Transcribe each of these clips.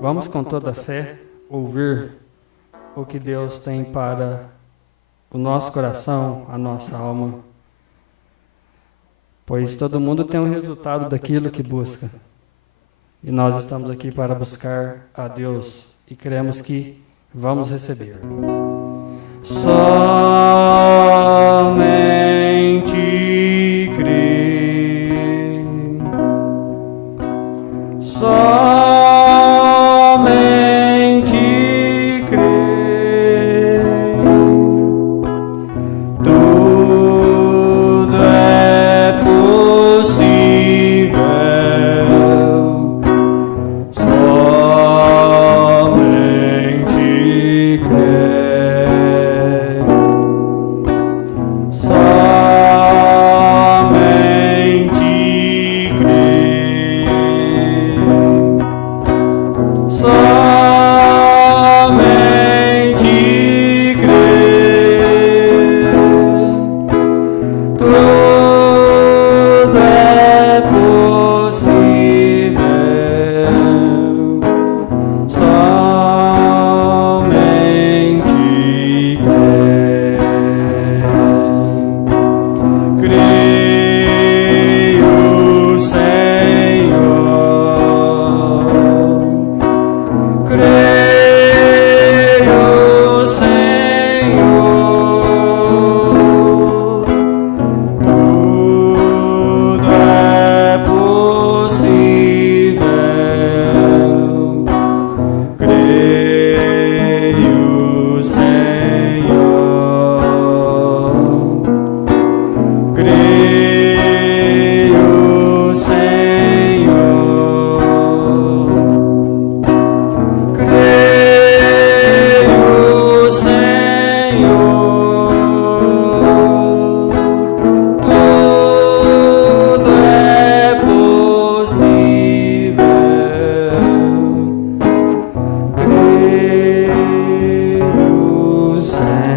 Vamos com toda a fé ouvir o que Deus tem para o nosso coração, a nossa alma. Pois todo mundo tem um resultado daquilo que busca. E nós estamos aqui para buscar a Deus e cremos que vamos receber. Somente crer. Somente crer. Tudo é possível. Somente crer. Somente crer. Somente crer. Tudo é possível. Somente crer. Creio, Senhor. Creio, Senhor. Tudo é possível. Creio, Senhor. Creio, Senhor. Creio, Senhor. Tudo é possível. Creio, Senhor.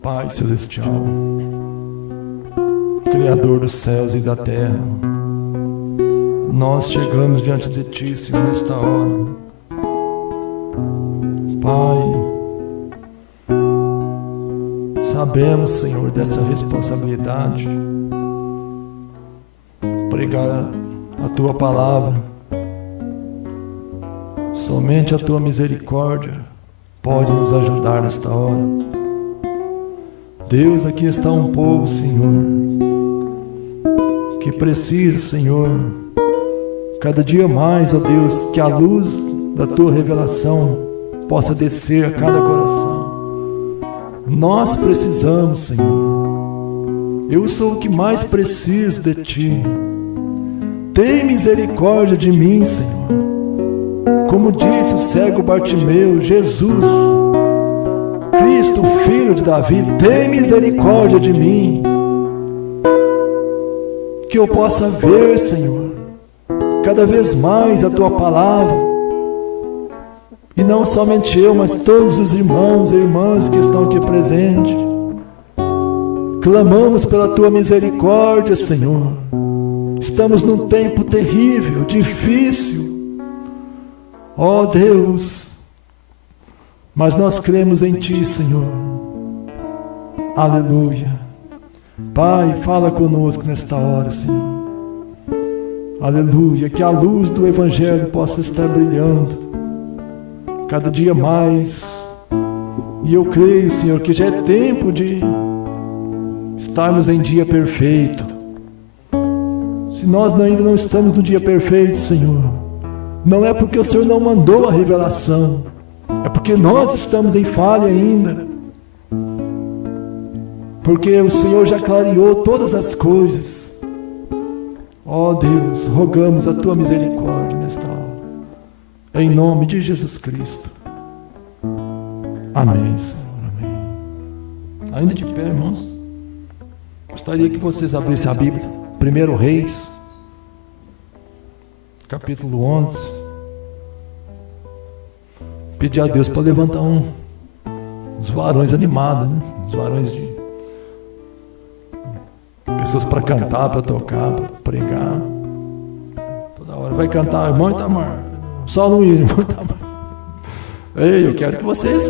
Pai Celestial, Criador dos céus e da terra, nós chegamos diante de Ti, Senhor, nesta hora. Pai, sabemos, Senhor, dessa responsabilidade, pregar a Tua palavra. Somente a Tua misericórdia pode nos ajudar nesta hora. Deus, aqui está um povo, Senhor, que precisa, Senhor, cada dia mais, ó Deus, que a luz da Tua revelação possa descer a cada coração. Nós precisamos, Senhor. Eu sou o que mais preciso de Ti. Tem misericórdia de mim, Senhor. Como disse o cego Bartimeu, Jesus, Cristo, Filho de Davi, tem misericórdia de mim. Que eu possa ver, Senhor, cada vez mais a Tua palavra. E não somente eu, mas todos os irmãos e irmãs que estão aqui presentes. Clamamos pela Tua misericórdia, Senhor. Estamos num tempo terrível, difícil. Ó Deus, mas nós cremos em Ti, Senhor. Aleluia. Pai, fala conosco nesta hora, Senhor. Aleluia. Que a luz do Evangelho possa estar brilhando cada dia mais. E eu creio, Senhor, que já é tempo de estarmos em dia perfeito. Se nós ainda não estamos no dia perfeito, Senhor, não é porque o Senhor não mandou a revelação, é porque nós estamos em falha ainda. Porque o Senhor já clareou todas as coisas. Ó Deus, rogamos a Tua misericórdia nesta hora. Em nome de Jesus Cristo. Amém, Senhor. Amém. Ainda de pé, irmãos. Gostaria que vocês abrissem a Bíblia. 1 Reis, capítulo 11. Pedir a Deus para levantar uns varões animados, né? Uns varões pessoas para cantar, para tocar, para pregar. Toda hora vai cantar, irmão Itamar, só no irmão Itamar. Ei, eu quero que vocês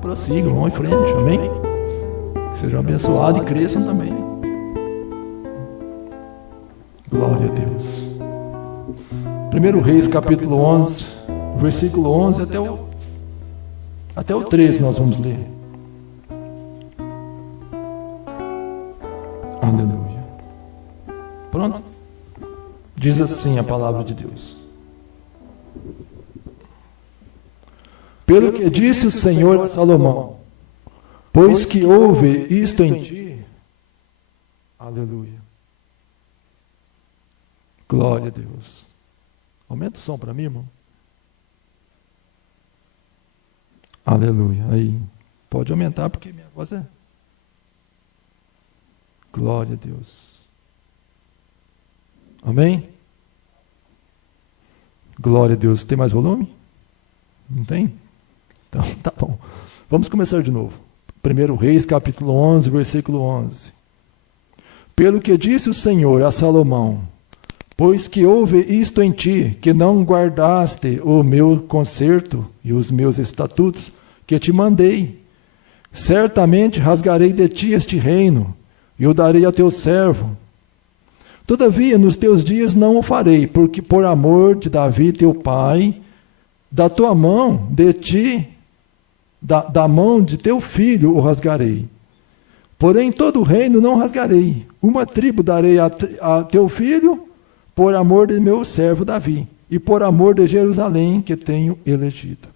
prossigam, vão em frente, amém? Que sejam abençoados e cresçam também. Glória a Deus. 1 Reis, capítulo 11, versículo 11 até o 13 nós vamos ler. Aleluia. Pronto? Diz assim a palavra de Deus. Pelo que disse o Senhor a Salomão, pois que houve isto em ti, aleluia. Glória a Deus. Aumenta o som para mim, irmão. Aleluia. Aí, pode aumentar porque minha voz é. Glória a Deus. Amém? Glória a Deus. Tem mais volume? Não tem? Então, tá bom. Vamos começar de novo. 1 Reis, capítulo 11, versículo 11. Pelo que disse o Senhor a Salomão, pois que houve isto em ti, que não guardaste o meu concerto e os meus estatutos, que te mandei. Certamente rasgarei de ti este reino, e o darei a teu servo. Todavia, nos teus dias não o farei, porque por amor de Davi teu pai, da tua mão, de ti, da mão de teu filho o rasgarei. Porém, todo o reino não rasgarei. Uma tribo darei a teu filho, por amor de meu servo Davi, e por amor de Jerusalém, que tenho elegido.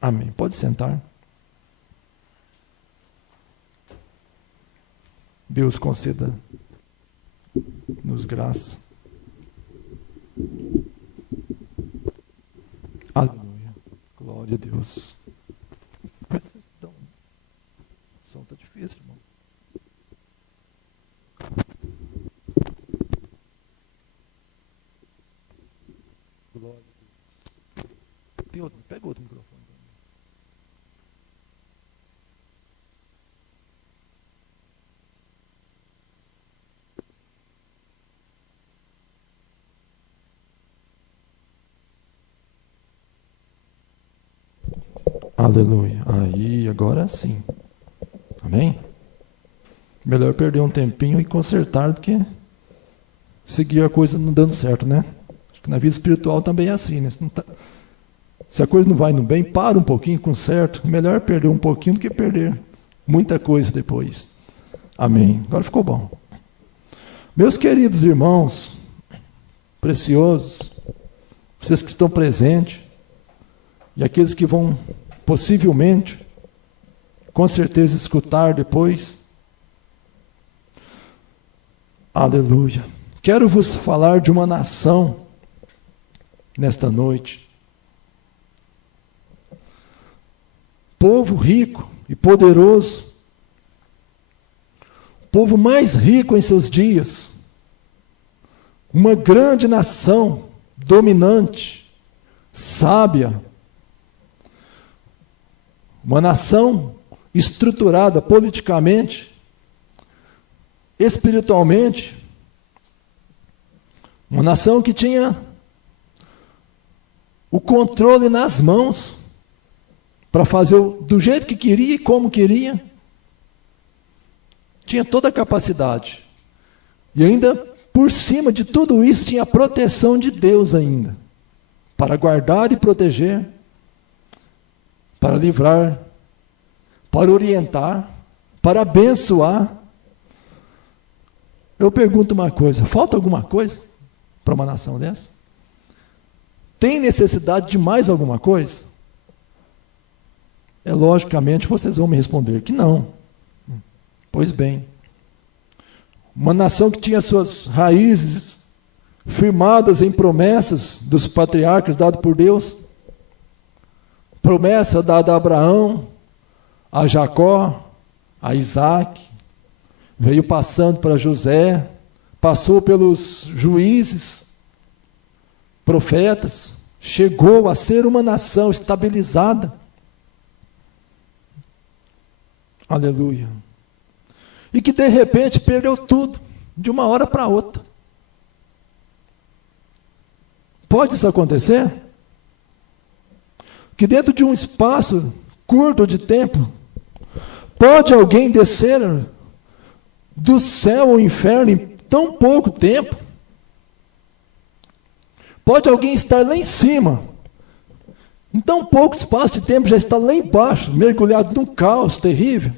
Amém. Pode sentar. Deus conceda-nos graça. Aleluia. Glória a Deus. Vocês estão... O som está difícil, irmão. Glória a Deus. Tem outro, pega outro microfone. Aleluia. Aí, agora sim. Amém? Melhor perder um tempinho e consertar do que seguir a coisa não dando certo, né? Acho que na vida espiritual também é assim, né? Se a coisa não vai no bem, para um pouquinho, conserta. Melhor perder um pouquinho do que perder muita coisa depois. Amém. Agora ficou bom. Meus queridos irmãos, preciosos, vocês que estão presentes, e aqueles que vão possivelmente, com certeza, escutar depois. Aleluia. Quero vos falar de uma nação nesta noite. Povo rico e poderoso. Povo mais rico em seus dias. Uma grande nação, dominante, sábia. Uma nação estruturada politicamente, espiritualmente. Uma nação que tinha o controle nas mãos para fazer do jeito que queria e como queria. Tinha toda a capacidade. E ainda, por cima de tudo isso, tinha a proteção de Deus ainda, para guardar e proteger, para livrar, para orientar, para abençoar. Eu pergunto uma coisa, falta alguma coisa para uma nação dessa? Tem necessidade de mais alguma coisa? Logicamente vocês vão me responder que não. Pois bem, uma nação que tinha suas raízes firmadas em promessas dos patriarcas dadas por Deus, promessa dada a Abraão, a Jacó, a Isaac, veio passando para José, passou pelos juízes, profetas, chegou a ser uma nação estabilizada. Aleluia. e que de repente perdeu tudo, de uma hora para outra. Pode isso acontecer? Que dentro de um espaço curto de tempo, pode alguém descer do céu ao inferno em tão pouco tempo? Pode alguém estar lá em cima, em tão pouco espaço de tempo já está lá embaixo, mergulhado num caos terrível?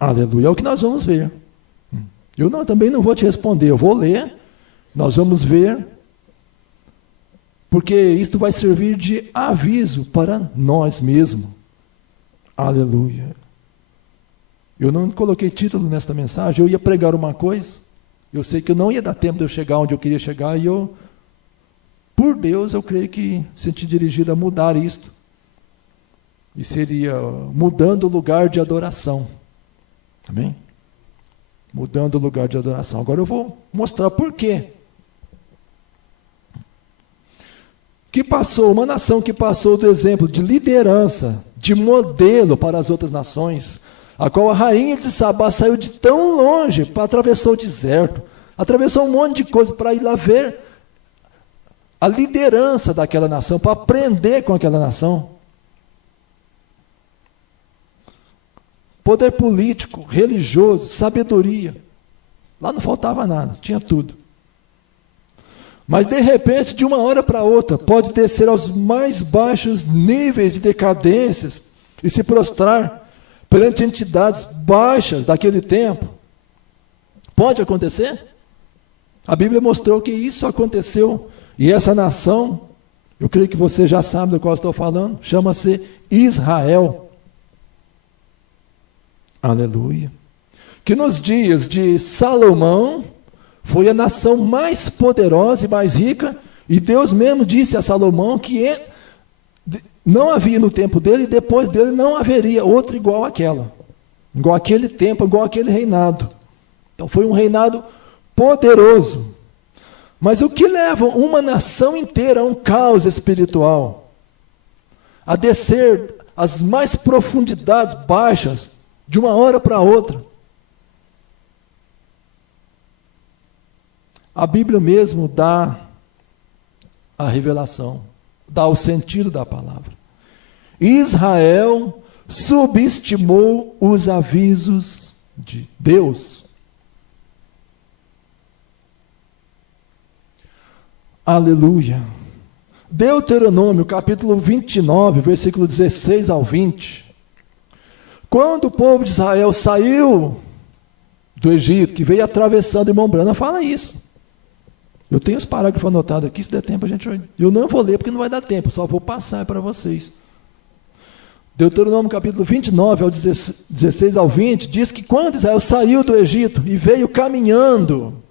Aleluia, é o que nós vamos ver. Eu também não vou te responder, eu vou ler, nós vamos ver, porque isto vai servir de aviso para nós mesmos. Aleluia. Eu não coloquei título nesta mensagem, eu ia pregar uma coisa, eu sei que eu não ia dar tempo de eu chegar onde eu queria chegar, e eu, por Deus, eu creio que senti dirigido a mudar isto. E seria mudando o lugar de adoração. Amém? Mudando o lugar de adoração. Agora eu vou mostrar por quê. Que passou, uma nação que passou do exemplo de liderança, de modelo para as outras nações, a qual a rainha de Sabá saiu de tão longe, atravessou o deserto, atravessou um monte de coisa para ir lá ver a liderança daquela nação, para aprender com aquela nação. Poder político, religioso, sabedoria. Lá não faltava nada, tinha tudo. Mas de repente, de uma hora para outra, pode descer aos mais baixos níveis de decadências e se prostrar perante entidades baixas daquele tempo. Pode acontecer? A Bíblia mostrou que isso aconteceu. E essa nação, eu creio que você já sabe do qual estou falando, chama-se Israel. Aleluia. Que nos dias de Salomão, foi a nação mais poderosa e mais rica, e Deus mesmo disse a Salomão que não havia no tempo dele, e depois dele não haveria outra igual àquela, igual àquele tempo, igual àquele reinado. Então foi um reinado poderoso. Mas o que leva uma nação inteira a um caos espiritual? A descer as mais profundidades baixas, de uma hora para outra. A Bíblia mesmo dá a revelação, dá o sentido da palavra. Israel subestimou os avisos de Deus. Aleluia. Deuteronômio, capítulo 29, versículo 16 ao 20. Quando o povo de Israel saiu do Egito, que veio atravessando, irmão Brana fala isso. Eu tenho os parágrafos anotados aqui, se der tempo a gente vai... Eu não vou ler porque não vai dar tempo, só vou passar para vocês. Deuteronômio capítulo 29, ao 16 ao 20, diz que quando Israel saiu do Egito e veio caminhando,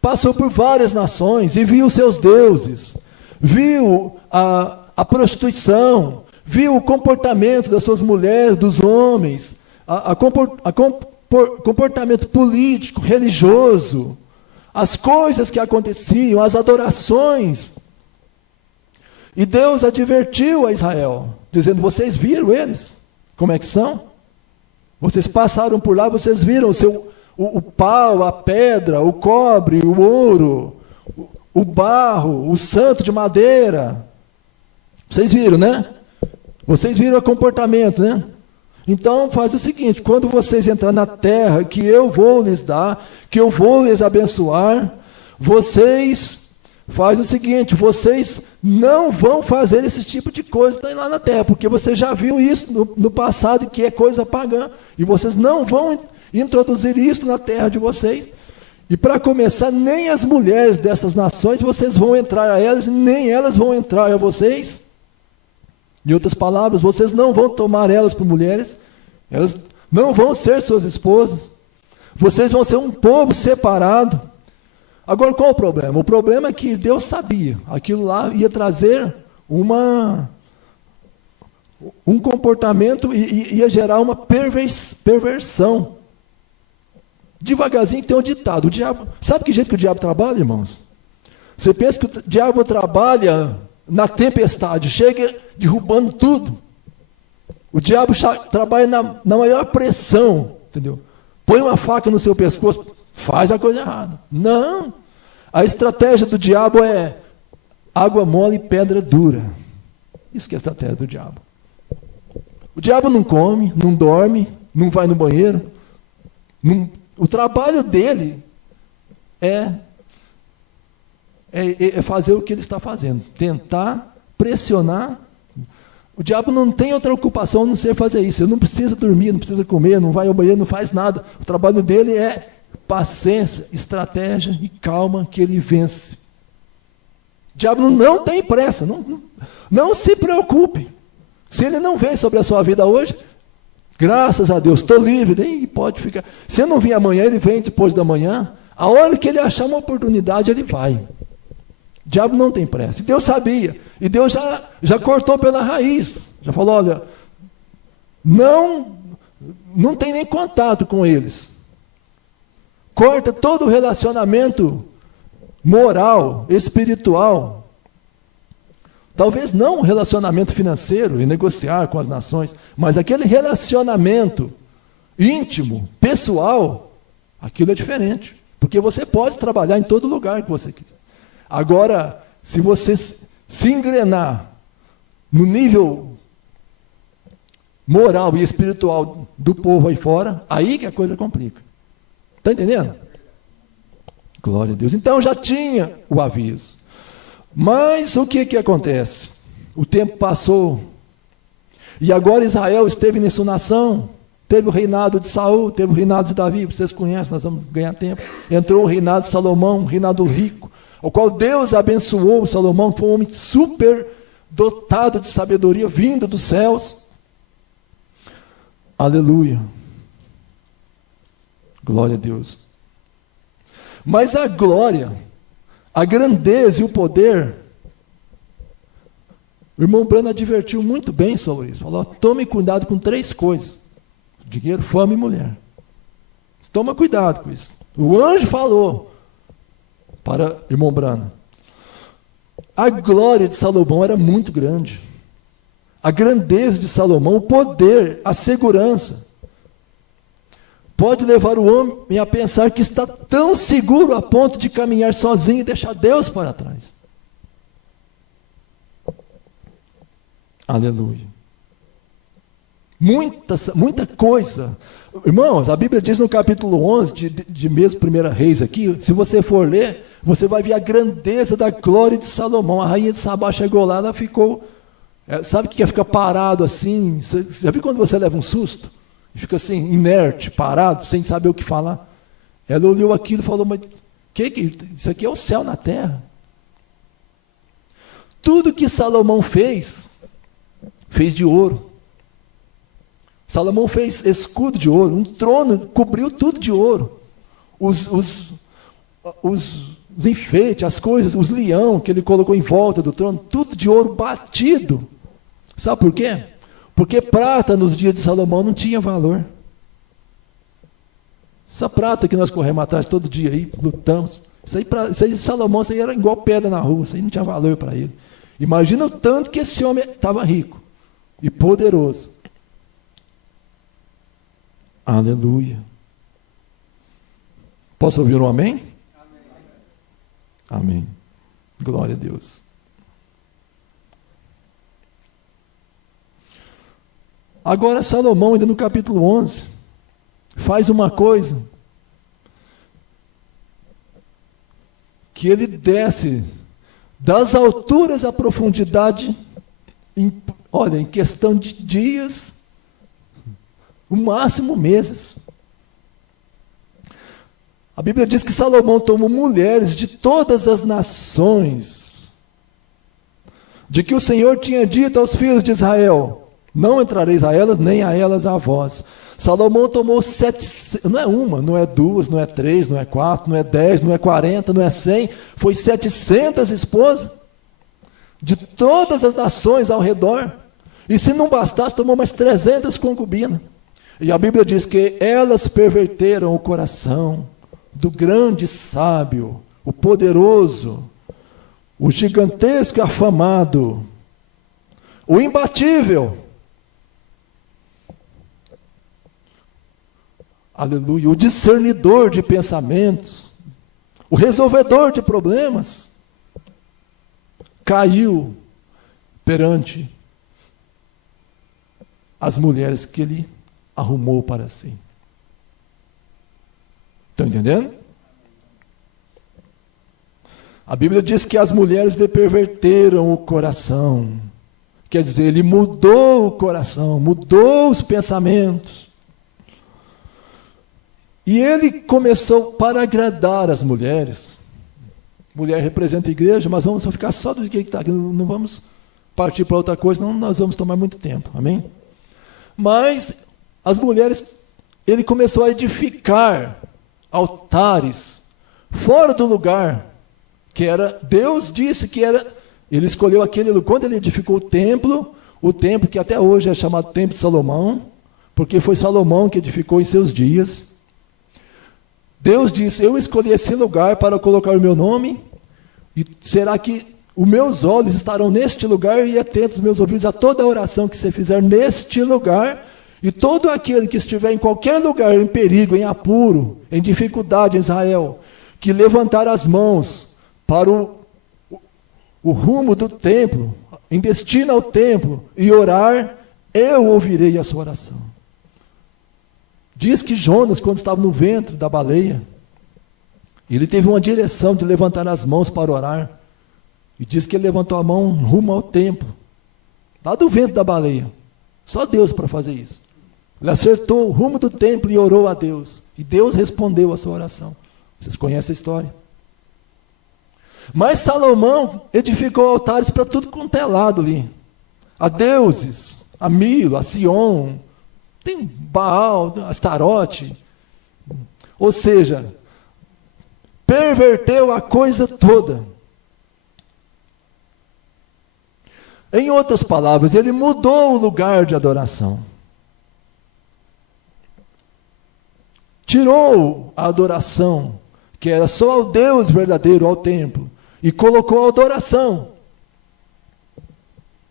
passou por várias nações e viu seus deuses, viu a prostituição, viu o comportamento das suas mulheres, dos homens, comportamento político, religioso, as coisas que aconteciam, as adorações. E Deus advertiu a Israel, dizendo: vocês viram eles? Como é que são? Vocês passaram por lá, vocês viram o pau, a pedra, o cobre, o ouro, o barro, o santo de madeira. Vocês viram, né? Vocês viram o comportamento, né? Então faz o seguinte: quando vocês entrarem na terra que eu vou lhes dar, que eu vou lhes abençoar, vocês faz o seguinte: vocês não vão fazer esse tipo de coisa lá na terra, porque você já viu isso no passado, que é coisa pagã, e vocês não vão introduzir isso na terra de vocês. E para começar, nem as mulheres dessas nações vocês vão entrar a elas, nem elas vão entrar a vocês. Em outras palavras, vocês não vão tomar elas por mulheres, elas não vão ser suas esposas, vocês vão ser um povo separado. Agora, qual o problema? O problema é que Deus sabia, aquilo lá ia trazer um comportamento e ia gerar uma perversão. Devagarzinho tem um ditado, o diabo, sabe que jeito que o diabo trabalha, irmãos? Você pensa que o diabo trabalha na tempestade, chega derrubando tudo. O diabo trabalha na maior pressão, entendeu? Põe uma faca no seu pescoço, faz a coisa errada. Não. A estratégia do diabo é água mole e pedra dura. Isso que é a estratégia do diabo. O diabo não come, não dorme, não vai no banheiro. O trabalho dele é fazer o que ele está fazendo. Tentar pressionar. O diabo não tem outra ocupação a não ser fazer isso. Ele não precisa dormir, não precisa comer, não vai ao banheiro, não faz nada. O trabalho dele é paciência, estratégia e calma que ele vence. O diabo não tem pressa, não se preocupe. Se ele não vem sobre a sua vida hoje, graças a Deus, estou livre, e pode ficar. Se ele não vir amanhã, ele vem depois da manhã. A hora que ele achar uma oportunidade, ele vai. O diabo não tem pressa. E Deus sabia. E Deus já cortou pela raiz. Já falou, olha, não tem nem contato com eles. Corta todo o relacionamento moral, espiritual. Talvez não o relacionamento financeiro e negociar com as nações, mas aquele relacionamento íntimo, pessoal, aquilo é diferente. Porque você pode trabalhar em todo lugar que você quiser. Agora, se você se engrenar no nível moral e espiritual do povo aí fora, aí que a coisa complica. Está entendendo? Glória a Deus. Então já tinha o aviso. Mas o que acontece? O tempo passou. E agora Israel esteve nessa nação. Teve o reinado de Saul, teve o reinado de Davi. Vocês conhecem, nós vamos ganhar tempo. Entrou o reinado de Salomão, um reinado rico, o qual Deus abençoou. Salomão foi um homem super dotado de sabedoria, vindo dos céus. Aleluia. Glória a Deus. Mas a glória, a grandeza e o poder, o irmão Brano advertiu muito bem sobre isso. Falou, tome cuidado com 3 coisas. Dinheiro, fama e mulher. Toma cuidado com isso. O anjo falou para o irmão Brano. A glória de Salomão era muito grande. A grandeza de Salomão, o poder, a segurança, pode levar o homem a pensar que está tão seguro a ponto de caminhar sozinho e deixar Deus para trás. Aleluia. Muita coisa. Irmãos, a Bíblia diz no capítulo 11, de mesmo 1 Reis aqui, se você for ler, você vai ver a grandeza da glória de Salomão. A rainha de Sabá chegou lá, ela ficou, sabe o que é ficar parado assim? Você já viu quando você leva um susto? E fica assim, inerte, parado, sem saber o que falar. Ela olhou aquilo e falou, mas isso aqui é o céu na terra. Tudo que Salomão fez de ouro. Salomão fez escudo de ouro, um trono, cobriu tudo de ouro. Os enfeites, as coisas, os leão que ele colocou em volta do trono, tudo de ouro batido. Sabe por quê? Porque prata nos dias de Salomão não tinha valor. Essa prata que nós corremos atrás todo dia aí, lutamos. Isso aí de Salomão, isso aí era igual pedra na rua, isso aí não tinha valor para ele. Imagina o tanto que esse homem estava rico e poderoso. Aleluia. Posso ouvir um amém? Amém. Glória a Deus. Agora Salomão, ainda no capítulo 11, faz uma coisa, que ele desce das alturas à profundidade, em questão de dias, no máximo meses. A Bíblia diz que Salomão tomou mulheres de todas as nações, de que o Senhor tinha dito aos filhos de Israel, não entrareis a elas, nem a elas a vós. Salomão tomou 700, não é uma, não é 2, não é 3, não é 4, não é 10, não é 40, não é 100, foi 700 esposas, de todas as nações ao redor, e se não bastasse, tomou mais 300 concubinas, e a Bíblia diz que elas perverteram o coração do grande sábio, o poderoso, o gigantesco afamado, o imbatível, aleluia, o discernidor de pensamentos, o resolvedor de problemas, caiu perante as mulheres que ele arrumou para si. Estão entendendo? A Bíblia diz que as mulheres lhe perverteram o coração. Quer dizer, ele mudou o coração, mudou os pensamentos. E ele começou para agradar as mulheres. Mulher representa a igreja, mas vamos ficar só do que está aqui. Não vamos partir para outra coisa, senão nós vamos tomar muito tempo. Amém? Mas as mulheres, ele começou a edificar altares fora do lugar que era, Deus disse que era, ele escolheu aquele, quando ele edificou o templo que até hoje é chamado Templo de Salomão, porque foi Salomão que edificou em seus dias. Deus disse, eu escolhi esse lugar para colocar o meu nome, e será que os meus olhos estarão neste lugar e atentos os meus ouvidos a toda a oração que você fizer neste lugar, e todo aquele que estiver em qualquer lugar, em perigo, em apuro, em dificuldade em Israel, que levantar as mãos para o rumo do templo, em destino ao templo, e orar, eu ouvirei a sua oração. Diz que Jonas, quando estava no ventre da baleia, ele teve uma direção de levantar as mãos para orar, e diz que ele levantou a mão rumo ao templo, lá do ventre da baleia. Só Deus para fazer isso. Ele acertou o rumo do templo e orou a Deus, e Deus respondeu a sua oração. Vocês conhecem a história? Mas Salomão edificou altares para tudo quanto é lado ali. A deuses, a Milo, a Sion, tem Baal, Astarote. Ou seja, perverteu a coisa toda. Em outras palavras, ele mudou o lugar de adoração. Tirou a adoração, que era só ao Deus verdadeiro, ao templo, e colocou a adoração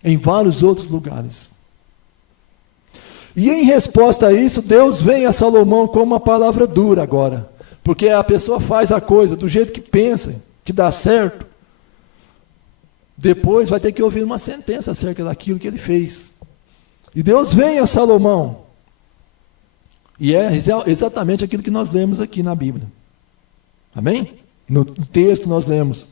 em vários outros lugares. E em resposta a isso, Deus vem a Salomão com uma palavra dura agora, porque a pessoa faz a coisa do jeito que pensa, que dá certo, depois vai ter que ouvir uma sentença acerca daquilo que ele fez. E Deus vem a Salomão, e é exatamente aquilo que nós lemos aqui na Bíblia. Amém? No texto nós lemos,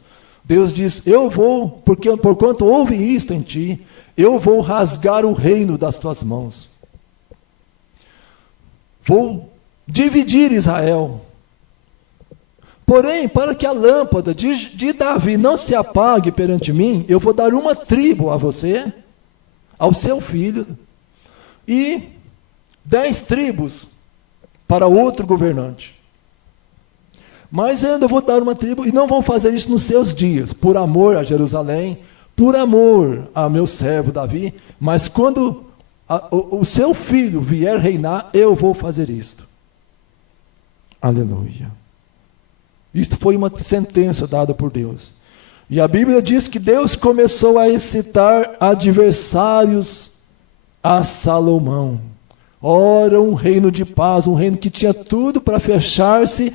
Deus diz, eu vou, porque porquanto houve isto em ti, eu vou rasgar o reino das tuas mãos. Vou dividir Israel. Porém, para que a lâmpada de Davi não se apague perante mim, eu vou dar uma tribo a você, ao seu filho, e 10 tribos para outro governante. Mas ainda vou dar uma tribo, e não vou fazer isso nos seus dias, por amor a Jerusalém, por amor a meu servo Davi, mas quando o seu filho vier reinar, eu vou fazer isto. Aleluia. Isto foi uma sentença dada por Deus. E a Bíblia diz que Deus começou a excitar adversários a Salomão. Ora, um reino de paz, um reino que tinha tudo para fechar-se.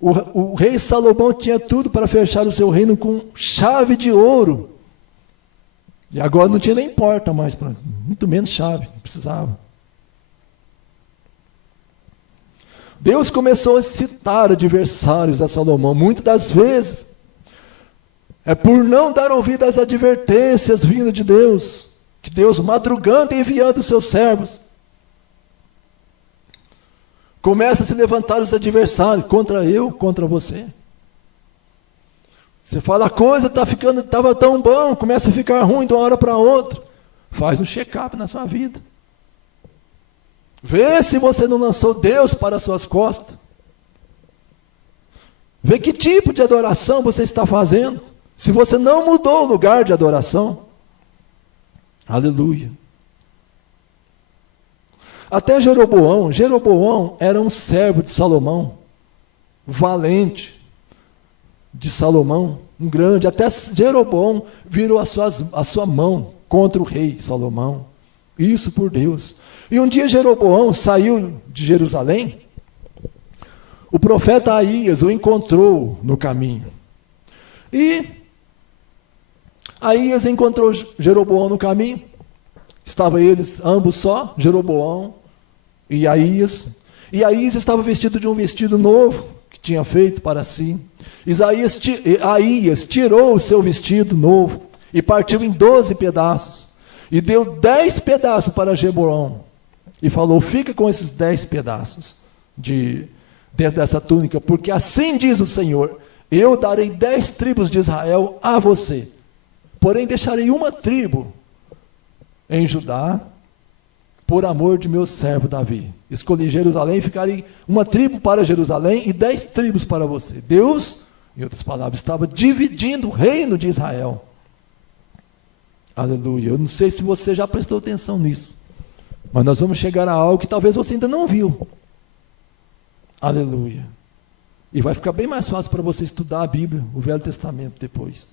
O rei Salomão tinha tudo para fechar o seu reino com chave de ouro. E agora não tinha nem porta mais, muito menos chave, não precisava. Deus começou a excitar adversários a Salomão. Muitas das vezes, é por não dar ouvido às advertências vindas de Deus, que Deus, madrugando e enviando os seus servos, começa a se levantar os adversários, contra eu, contra você. Você fala, a coisa estava tão bom, começa a ficar ruim de uma hora para outra. Faz um check-up na sua vida. Vê se você não lançou Deus para as suas costas. Vê que tipo de adoração você está fazendo. Se você não mudou o lugar de adoração. Aleluia. Até Jeroboão era um servo de Salomão, valente de Salomão, um grande. Até Jeroboão virou a sua mão contra o rei Salomão. Isso por Deus. E um dia Jeroboão saiu de Jerusalém o profeta Aías o encontrou no caminho. E Aías encontrou Jeroboão no caminho. Estavam eles ambos só, Jeroboão e Aías. E Aías estava vestido de um vestido novo que tinha feito para si. Aías tirou o seu vestido novo e partiu em 12 pedaços. E deu 10 pedaços para Jeroboão. E falou: fica com esses 10 pedaços dessa túnica, porque assim diz o Senhor: eu darei 10 tribos de Israel a você. Porém deixarei uma tribo em Judá, por amor de meu servo Davi. Escolhi Jerusalém e ficarei uma tribo para Jerusalém e 10 tribos para você. Deus, em outras palavras, estava dividindo o reino de Israel. Aleluia. Eu não sei se você já prestou atenção nisso, mas nós vamos chegar a algo que talvez você ainda não viu. Aleluia. E vai ficar bem mais fácil para você estudar a Bíblia, o Velho Testamento depois.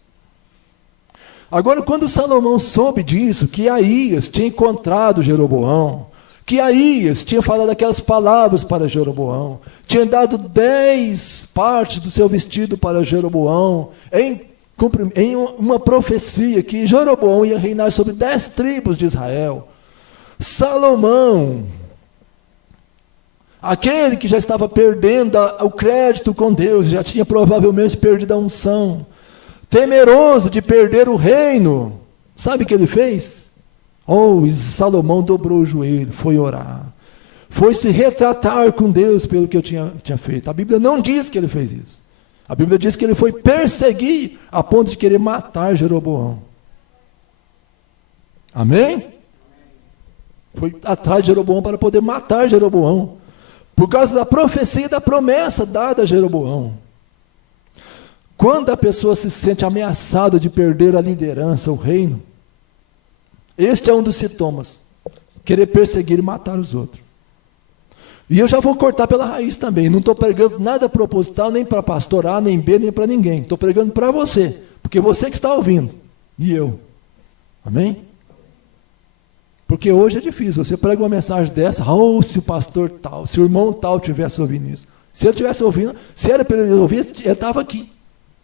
Agora, quando Salomão soube disso, que Aías tinha encontrado Jeroboão, que Aías tinha falado aquelas palavras para Jeroboão, tinha dado 10 partes do seu vestido para Jeroboão, em uma profecia que Jeroboão ia reinar sobre 10 tribos de Israel, Salomão, aquele que já estava perdendo o crédito com Deus, já tinha provavelmente perdido a unção, temeroso de perder o reino, sabe o que ele fez? Salomão dobrou o joelho, foi orar, foi se retratar com Deus pelo que eu tinha feito. A Bíblia não diz que ele fez isso. A Bíblia diz que ele foi perseguir a ponto de querer matar Jeroboão. Amém? Foi atrás de Jeroboão para poder matar Jeroboão, por causa da profecia e da promessa dada a Jeroboão. Quando a pessoa se sente ameaçada de perder a liderança, o reino, este é um dos sintomas: querer perseguir e matar os outros. E eu já vou cortar pela raiz também. Não estou pregando nada proposital, nem para pastorar, nem nem para ninguém. Estou pregando para você, porque você que está ouvindo, e eu. Amém? Porque hoje é difícil. Você prega uma mensagem dessa, se o pastor tal, se o irmão tal tivesse ouvindo isso. Se ele tivesse ouvindo, se era para ele ouvir, ele estava aqui.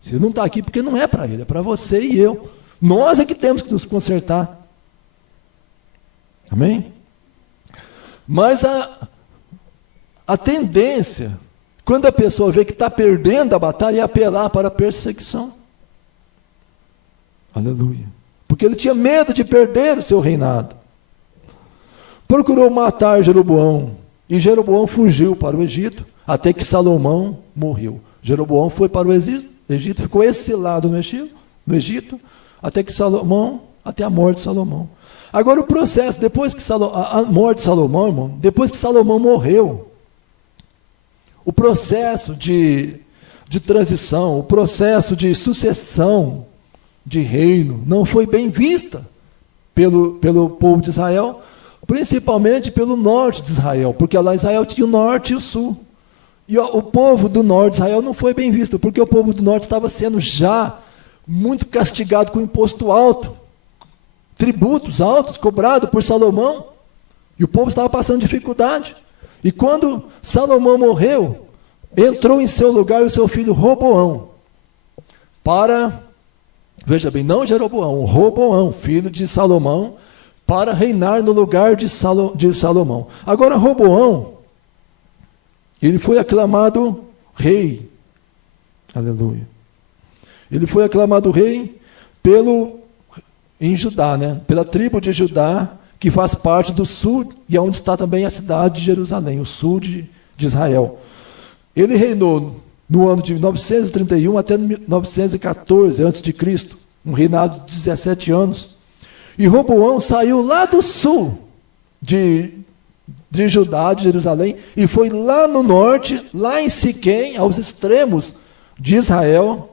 Se ele não está aqui, porque não é para ele, é para você e eu. Nós é que temos que nos consertar. Amém? Mas a tendência, quando a pessoa vê que está perdendo a batalha, é apelar para a perseguição. Aleluia. Porque ele tinha medo de perder o seu reinado. Procurou matar Jeroboão, e Jeroboão fugiu para o Egito, até que Salomão morreu. Jeroboão foi para o Egito, ficou exilado no Egito, até a morte de Salomão. Agora o processo, depois que a morte de Salomão, irmão, depois que Salomão morreu, o processo de transição, o processo de sucessão de reino, não foi bem vista pelo povo de Israel, principalmente pelo norte de Israel, porque lá em Israel tinha o norte e o sul. E o povo do norte de Israel não foi bem visto, porque o povo do norte estava sendo já muito castigado com imposto alto, tributos altos cobrados por Salomão, e o povo estava passando dificuldade. E quando Salomão morreu, entrou em seu lugar o seu filho Roboão, veja bem, não Jeroboão, Roboão, filho de Salomão, para reinar no lugar de Salomão. Agora Roboão, ele foi aclamado rei. Aleluia. Ele foi aclamado rei em Judá, pela tribo de Judá, que faz parte do sul, e onde está também a cidade de Jerusalém, o sul de Israel. Ele reinou no ano de 931 até 914 a.C., um reinado de 17 anos. E Roboão saiu lá do sul de Judá, de Jerusalém, e foi lá no norte, lá em Siquém, aos extremos de Israel,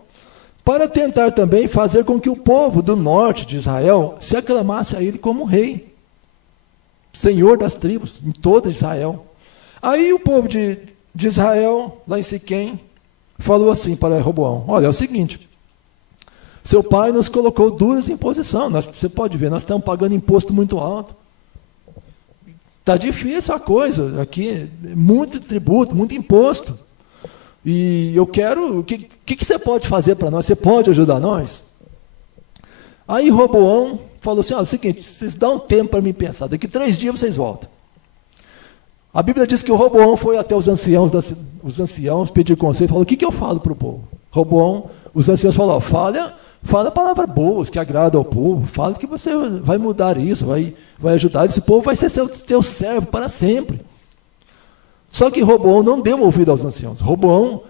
para tentar também fazer com que o povo do norte de Israel se aclamasse a ele como rei, senhor das tribos, em toda Israel. Aí o povo de Israel, lá em Siquém, falou assim para Roboão: olha, é o seguinte, seu pai nos colocou duras imposições, você pode ver, nós estamos pagando imposto muito alto, está difícil a coisa aqui, muito tributo, muito imposto. e eu quero, o que você pode fazer para nós? Você pode ajudar nós? Aí Roboão falou assim, olha, é o seguinte, vocês dão um tempo para mim pensar, daqui 3 dias vocês voltam. A Bíblia diz que o Roboão foi até os anciãos pedir conselho, falou, o que eu falo para o povo? Roboão, os anciãos falaram, fala palavras boas que agradam ao povo, fala que você vai mudar isso, vai ajudar, esse povo vai ser teu servo para sempre. Só que Roboão não deu ouvido aos anciãos. Roboão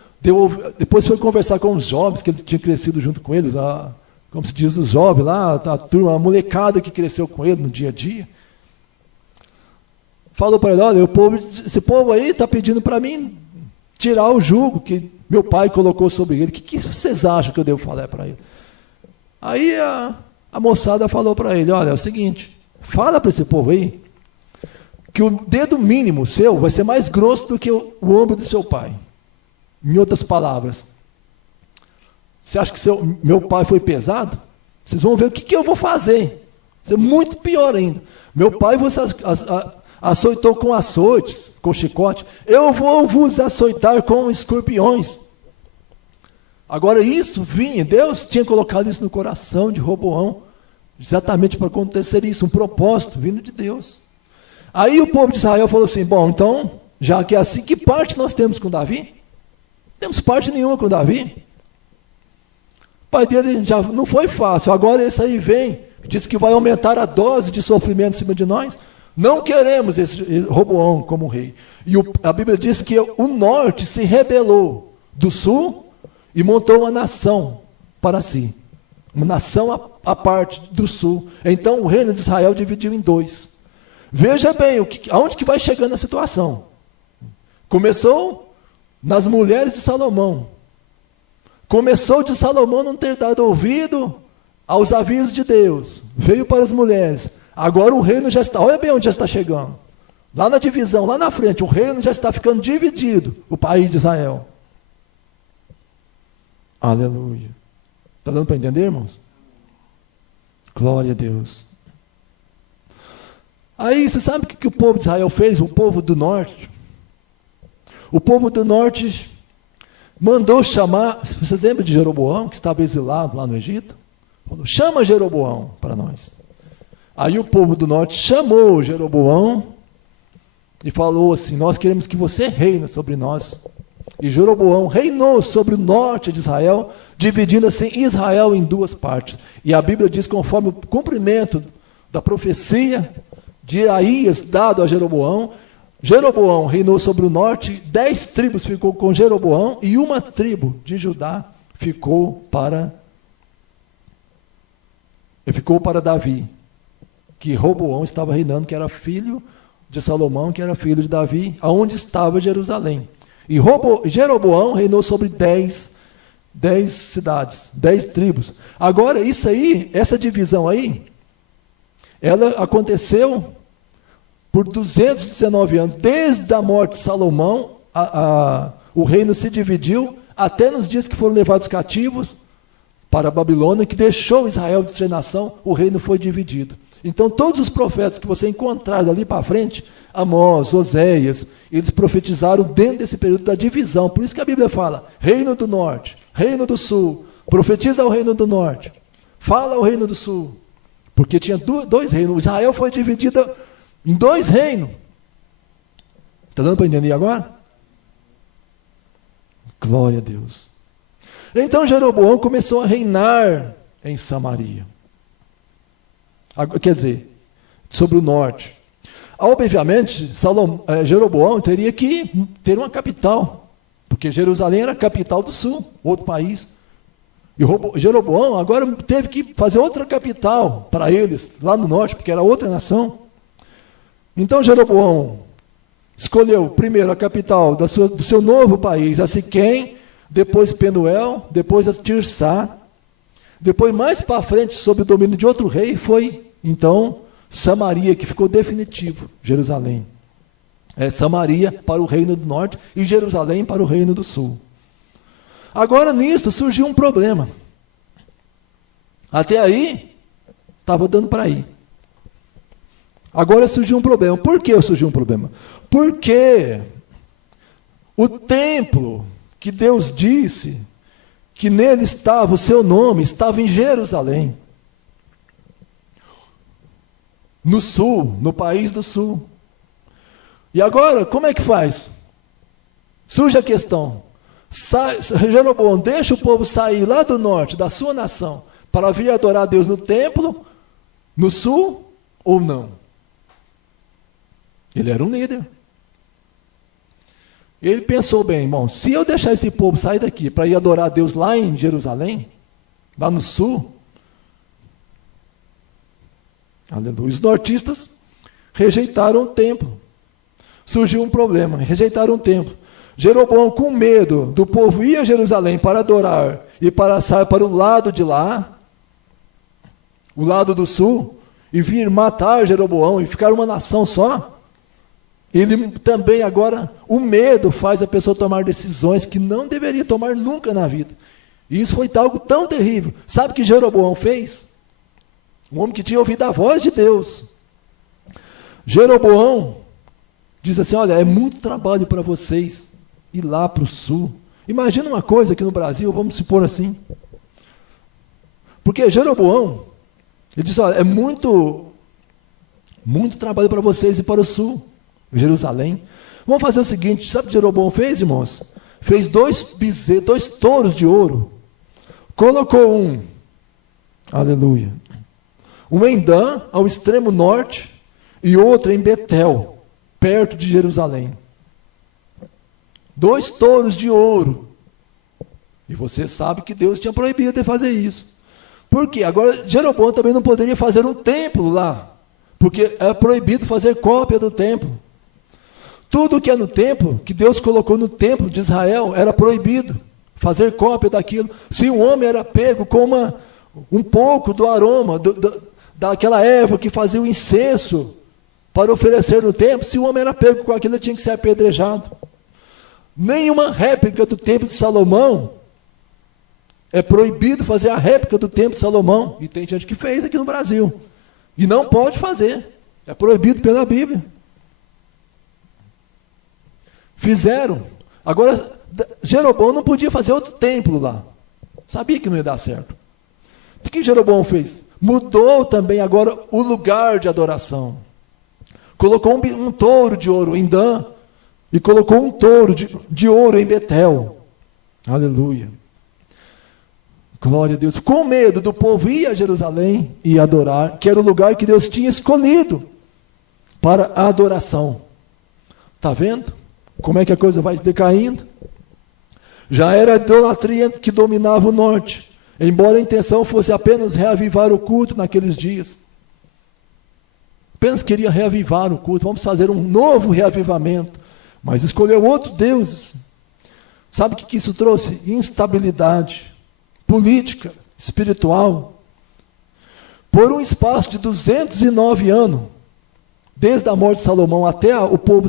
depois foi conversar com os jovens, que ele tinha crescido junto com eles, como se diz, os jovens lá, a turma, a molecada que cresceu com ele no dia a dia. Falou para ele, olha, esse povo aí está pedindo para mim tirar o jugo que meu pai colocou sobre ele. O que vocês acham que eu devo falar para ele? Aí a moçada falou para ele, olha, é o seguinte, fala para esse povo aí, que o dedo mínimo seu vai ser mais grosso do que o ombro do seu pai. Em outras palavras, você acha que meu pai foi pesado? Vocês vão ver o que eu vou fazer. Isso é muito pior ainda. Meu pai você açoitou com açoites, com chicote. Eu vou vos açoitar com escorpiões. Agora isso vinha, Deus tinha colocado isso no coração de Roboão, exatamente para acontecer isso, um propósito vindo de Deus. Aí o povo de Israel falou assim, bom, então, já que é assim, que parte nós temos com Davi? Não temos parte nenhuma com Davi. O pai dele já não foi fácil, agora esse aí vem, diz que vai aumentar a dose de sofrimento em cima de nós. Não queremos esse Roboão como rei. E a Bíblia diz que o norte se rebelou do sul e montou uma nação para si. Uma nação à parte do sul. Então o reino de Israel dividiu em 2. Veja bem, aonde que vai chegando a situação. Começou nas mulheres de Salomão. Começou de Salomão não ter dado ouvido aos avisos de Deus. Veio para as mulheres. Agora o reino já está, olha bem onde já está chegando. Lá na divisão, lá na frente, o reino já está ficando dividido, o país de Israel. Aleluia. Está dando para entender, irmãos? Glória a Deus. Aí, você sabe o que o povo de Israel fez? O povo do norte. O povo do norte mandou chamar, você lembra de Jeroboão, que estava exilado lá no Egito? Falou, chama Jeroboão para nós. Aí o povo do norte chamou Jeroboão e falou assim, nós queremos que você reine sobre nós. E Jeroboão reinou sobre o norte de Israel, dividindo assim Israel em 2 partes. E a Bíblia diz, conforme o cumprimento da profecia de Aías dado a Jeroboão, Jeroboão reinou sobre o norte, 10 tribos ficou com Jeroboão e 1 tribo de Judá ficou para Davi, que Roboão estava reinando, que era filho de Salomão, que era filho de Davi, aonde estava Jerusalém. E Jeroboão reinou sobre 10 cidades, 10 tribos. Agora, isso aí, essa divisão aí, ela aconteceu por 219 anos. Desde a morte de Salomão, o reino se dividiu, até nos dias que foram levados cativos para a Babilônia, que deixou Israel de ser nação, o reino foi dividido. Então, todos os profetas que você encontrar dali para frente, Amós, Oséias, eles profetizaram dentro desse período da divisão. Por isso que a Bíblia fala, reino do norte, reino do sul, profetiza o reino do norte, fala o reino do sul. Porque tinha 2 reinos. Israel foi dividida em 2 reinos. Está dando para entender agora? Glória a Deus. Então Jeroboão começou a reinar em Samaria. Quer dizer, sobre o norte. Obviamente, Jeroboão teria que ter uma capital, porque Jerusalém era a capital do sul, outro país. E Jeroboão agora teve que fazer outra capital para eles, lá no norte, porque era outra nação. Então Jeroboão escolheu primeiro a capital do seu novo país, a Siquém, depois Penuel, depois a Tirsá. Depois, mais para frente, sob o domínio de outro rei, foi, então, Samaria, que ficou definitivo, Jerusalém. Samaria para o reino do norte e Jerusalém para o reino do sul. Agora, nisto, surgiu um problema. Até aí, estava dando para ir. Agora surgiu um problema. Por que surgiu um problema? Porque o templo que Deus disse que nele estava, o seu nome estava em Jerusalém, no sul, no país do sul. E agora, como é que faz? Surge a questão, Jeroboão deixa o povo sair lá do norte, da sua nação, para vir adorar a Deus no templo, no sul, ou não? Ele era um líder. Ele pensou bem, irmão, se eu deixar esse povo sair daqui para ir adorar a Deus lá em Jerusalém, lá no sul, aleluia, os nortistas rejeitaram o templo. Surgiu um problema, rejeitaram o templo. Jeroboão, com medo do povo ir a Jerusalém para adorar e passar para o lado de lá, o lado do sul, e vir matar Jeroboão e ficar uma nação só, ele também agora, o medo faz a pessoa tomar decisões que não deveria tomar nunca na vida. E isso foi algo tão terrível. Sabe o que Jeroboão fez? Um homem que tinha ouvido a voz de Deus. Jeroboão diz assim, olha, é muito trabalho para vocês ir lá para o sul. Imagina uma coisa aqui no Brasil, vamos supor assim. Porque Jeroboão, ele diz, olha, é muito trabalho para vocês ir para o sul, Jerusalém. Vamos fazer o seguinte, sabe o que Jeroboão fez, irmãos? Fez dois touros de ouro. Colocou um, aleluia, um em Dan, ao extremo norte, e outro em Betel, perto de Jerusalém. 2 touros de ouro. E você sabe que Deus tinha proibido de fazer isso. Por quê? Agora, Jeroboão também não poderia fazer um templo lá, porque é proibido fazer cópia do templo. Tudo que é no templo, que Deus colocou no templo de Israel, era proibido fazer cópia daquilo. Se um homem era pego com um pouco do aroma, daquela erva que fazia o incenso para oferecer no templo, se o homem era pego com aquilo, ele tinha que ser apedrejado. Nenhuma réplica do templo de Salomão, é proibido fazer a réplica do templo de Salomão. E tem gente que fez aqui no Brasil. E não pode fazer. É proibido pela Bíblia. Fizeram. Agora, Jeroboão não podia fazer outro templo lá. Sabia que não ia dar certo. O que Jeroboão fez? Mudou também agora o lugar de adoração. Colocou um touro de ouro em Dan e colocou um touro de ouro em Betel. Aleluia. Glória a Deus. Com medo do povo ir a Jerusalém e adorar, que era o lugar que Deus tinha escolhido para a adoração. Está vendo? Como é que a coisa vai decaindo? Já era a idolatria que dominava o norte, embora a intenção fosse apenas reavivar o culto naqueles dias. Apenas queria reavivar o culto, vamos fazer um novo reavivamento, mas escolheu outro Deus. Sabe o que isso trouxe? Instabilidade política, espiritual. Por um espaço de 209 anos, desde a morte de Salomão até o povo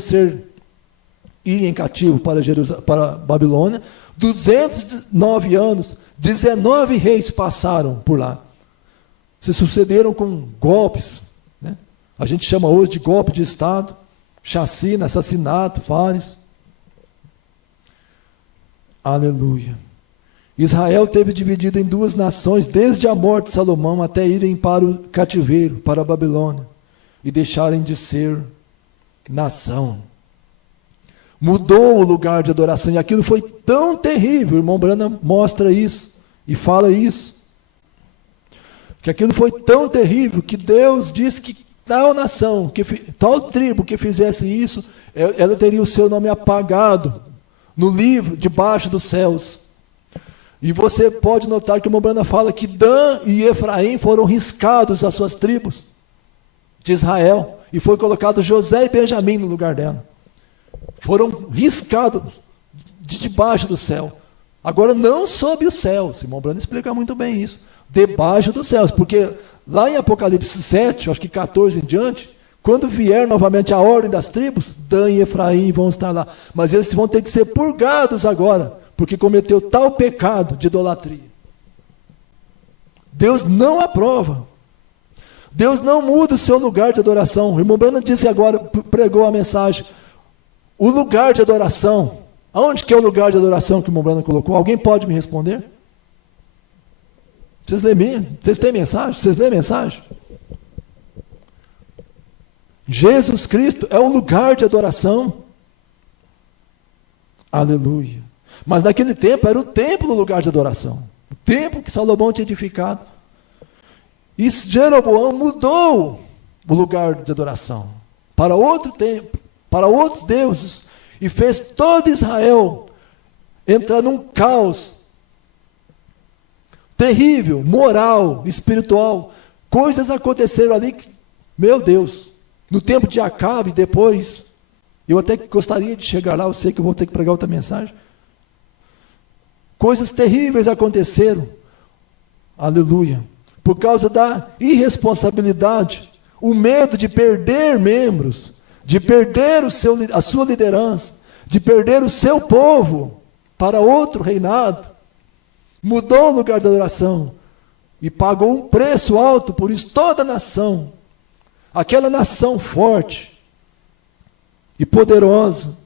ir em cativo para Babilônia, 209 anos, 19 reis passaram por lá. Se sucederam com golpes, né? A gente chama hoje de golpe de Estado, chacina, assassinato, vários. Aleluia. Israel teve dividido em 2 nações, desde a morte de Salomão até irem para o cativeiro, para a Babilônia, e deixarem de ser nação. Mudou o lugar de adoração, e aquilo foi tão terrível, o irmão Branham mostra isso, e fala isso, que aquilo foi tão terrível, que Deus disse que tal nação, tal tribo que fizesse isso, ela teria o seu nome apagado no livro, debaixo dos céus. E você pode notar que o irmão Branham fala que Dan e Efraim foram riscados das suas tribos de Israel, e foi colocado José e Benjamim no lugar dela. Foram riscados de debaixo do céu. Agora, não sob os céus. O irmão Branham explica muito bem isso. Debaixo dos céus. Porque lá em Apocalipse 7, acho que 14 em diante, quando vier novamente a ordem das tribos, Dan e Efraim vão estar lá. Mas eles vão ter que ser purgados agora, porque cometeu tal pecado de idolatria. Deus não aprova. Deus não muda o seu lugar de adoração. O irmão Branham disse agora, pregou a mensagem, o lugar de adoração, Aonde que é o lugar de adoração que o Mombrana colocou? Alguém pode me responder? Vocês leem? Vocês têm mensagem? Vocês lêem mensagem? Jesus Cristo é o lugar de adoração. Aleluia. Mas naquele tempo era o templo o lugar de adoração. O templo que Salomão tinha edificado. E Jeroboão mudou o lugar de adoração para outro templo, para outros deuses, e fez todo Israel entrar num caos terrível, moral, espiritual. Coisas aconteceram ali que, meu Deus, no tempo de Acabe, depois, eu até gostaria de chegar lá, eu sei que eu vou ter que pregar outra mensagem. Coisas terríveis aconteceram, aleluia, por causa da irresponsabilidade, o medo de perder membros, de perder a sua liderança, de perder o seu povo para outro reinado. Mudou o lugar de adoração e pagou um preço alto por isso. Toda a nação, aquela nação forte e poderosa,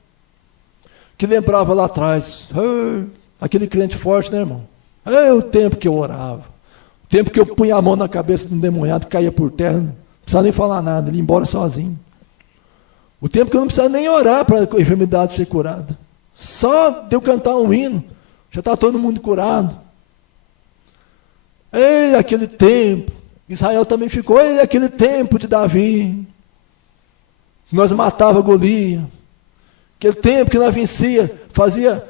que lembrava lá atrás, aquele crente forte, né, irmão? O tempo que eu orava, o tempo que eu punha a mão na cabeça de um demoniado, caía por terra, não precisava nem falar nada, ele ia embora sozinho. O tempo que eu não precisava nem orar para a enfermidade ser curada. Só de eu cantar um hino, já está todo mundo curado. Ei, aquele tempo, Israel também ficou, ei, aquele tempo de Davi, nós matava Golias, aquele tempo que nós vencia, fazia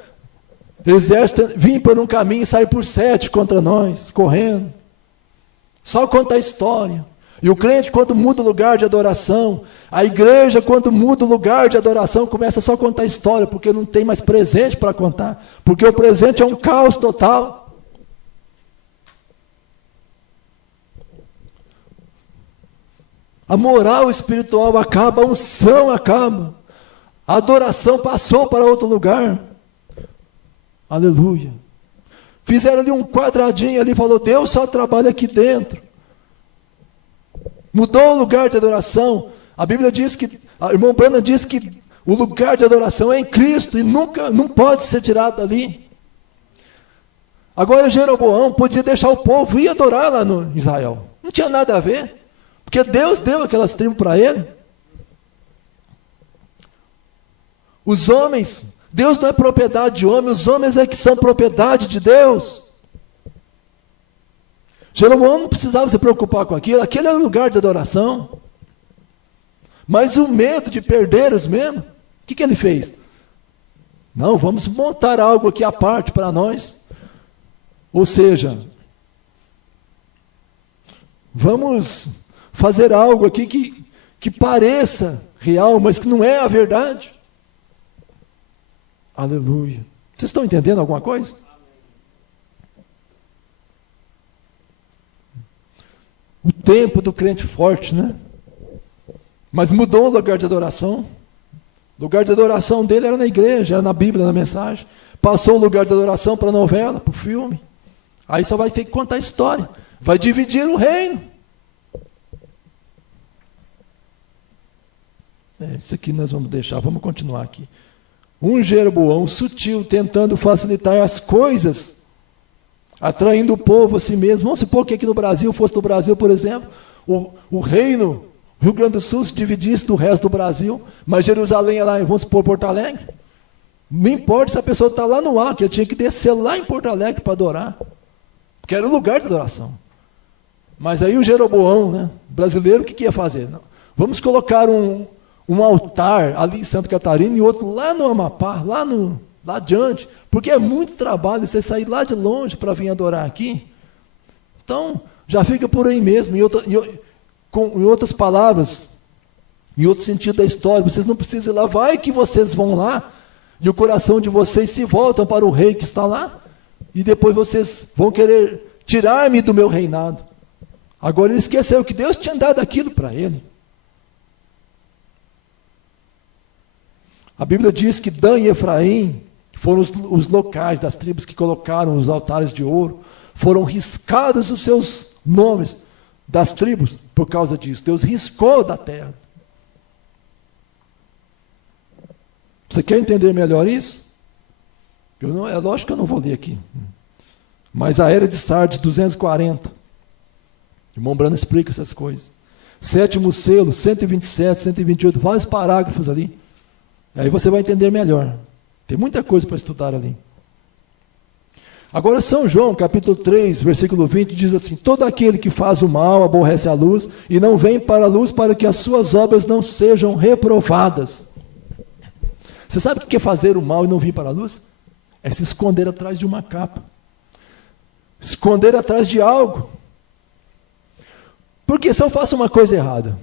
exército, vinha por um caminho e sair por 7 contra nós, correndo. Só contar a história. E o crente, quando muda o lugar de adoração, a igreja, quando muda o lugar de adoração, começa só a contar a história, porque não tem mais presente para contar, porque o presente é um caos total. A moral espiritual acaba, a unção acaba, a adoração passou para outro lugar. Aleluia. Fizeram ali um quadradinho ali, falou, Deus só trabalha aqui dentro. Mudou o lugar de adoração. A Bíblia diz que, a irmã Brana diz que o lugar de adoração é em Cristo e não pode ser tirado dali. Agora Jeroboão podia deixar o povo ir adorar lá no Israel. Não tinha nada a ver. Porque Deus deu aquelas tribos para ele. Os homens, Deus não é propriedade de homem, os homens é que são propriedade de Deus. Jeroboão não precisava se preocupar com aquilo, aquele era o lugar de adoração. Mas o medo de perder os membros, o que ele fez? Não, vamos montar algo aqui à parte para nós. Ou seja, vamos fazer algo aqui que pareça real, mas que não é a verdade. Aleluia. Vocês estão entendendo alguma coisa? O tempo do crente forte, né? Mas mudou o lugar de adoração. O lugar de adoração dele era na igreja, era na Bíblia, na mensagem. Passou o lugar de adoração para a novela, para o filme. Aí só vai ter que contar a história. Vai dividir o reino. Isso aqui nós vamos deixar, vamos continuar aqui. Um Jeroboão sutil, tentando facilitar as coisas, atraindo o povo a si mesmo. Vamos supor que aqui no Brasil, fosse no Brasil, por exemplo, o reino, o Rio Grande do Sul se dividisse do resto do Brasil, mas Jerusalém é lá, vamos supor, Porto Alegre. Não importa se a pessoa está lá no Acre, ele tinha que descer lá em Porto Alegre para adorar, porque era o lugar de adoração. Mas aí o Jeroboão, né, brasileiro, o que ia fazer? Não. Vamos colocar um altar ali em Santa Catarina e outro lá no Amapá, lá adiante, porque é muito trabalho você sair lá de longe para vir adorar aqui. Então, já fica por aí mesmo. Em outras palavras, em outro sentido da história, vocês não precisam ir lá, vai que vocês vão lá, e o coração de vocês se volta para o rei que está lá, e depois vocês vão querer tirar-me do meu reinado. Agora ele esqueceu que Deus tinha dado aquilo para ele. A Bíblia diz que Dan e Efraim foram os locais das tribos que colocaram os altares de ouro, foram riscados os seus nomes das tribos por causa disso. Deus riscou da terra. Você quer entender melhor isso? É lógico que eu não vou ler aqui. Mas a Era de Sardes, 240. O irmão Branham explica essas coisas. Sétimo selo, 127, 128, vários parágrafos ali. Aí você vai entender melhor. Tem muita coisa para estudar ali. Agora, São João, capítulo 3, versículo 20, diz assim: todo aquele que faz o mal aborrece a luz e não vem para a luz para que as suas obras não sejam reprovadas. Você sabe o que é fazer o mal e não vir para a luz? É se esconder atrás de uma capa. Esconder atrás de algo. Porque se eu faço uma coisa errada,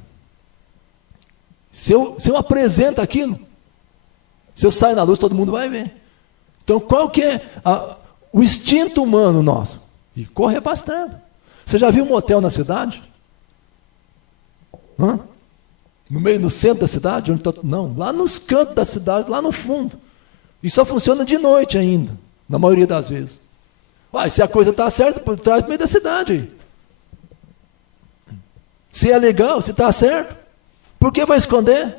se eu apresento aquilo, se eu saio na luz, todo mundo vai ver. Então, qual que é o instinto humano nosso? E correr para as trevas. Você já viu um motel na cidade? No centro da cidade? Onde tá, não, lá nos cantos da cidade, lá no fundo. E só funciona de noite ainda, na maioria das vezes. Se a coisa está certa, traz para o meio da cidade aí. Se é legal, se está certo, por que vai esconder?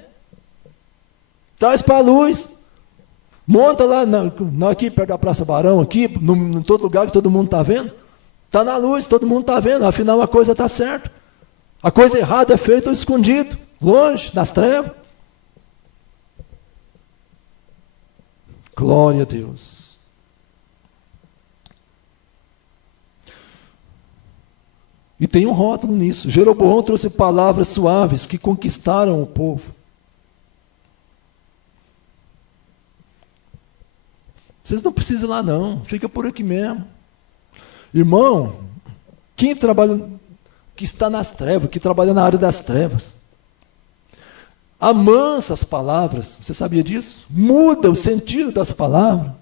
Traz para a luz. Monta lá, aqui perto da Praça Barão, aqui, em todo lugar que todo mundo está vendo. Está na luz, todo mundo está vendo, afinal a coisa está certa. A coisa errada é feita escondido, longe, nas trevas. Glória a Deus. E tem um rótulo nisso. Jeroboão trouxe palavras suaves que conquistaram o povo. Vocês não precisam ir lá não, fica por aqui mesmo. Irmão, quem trabalha, que está nas trevas, que trabalha na área das trevas, amansa as palavras, você sabia disso? Muda o sentido das palavras.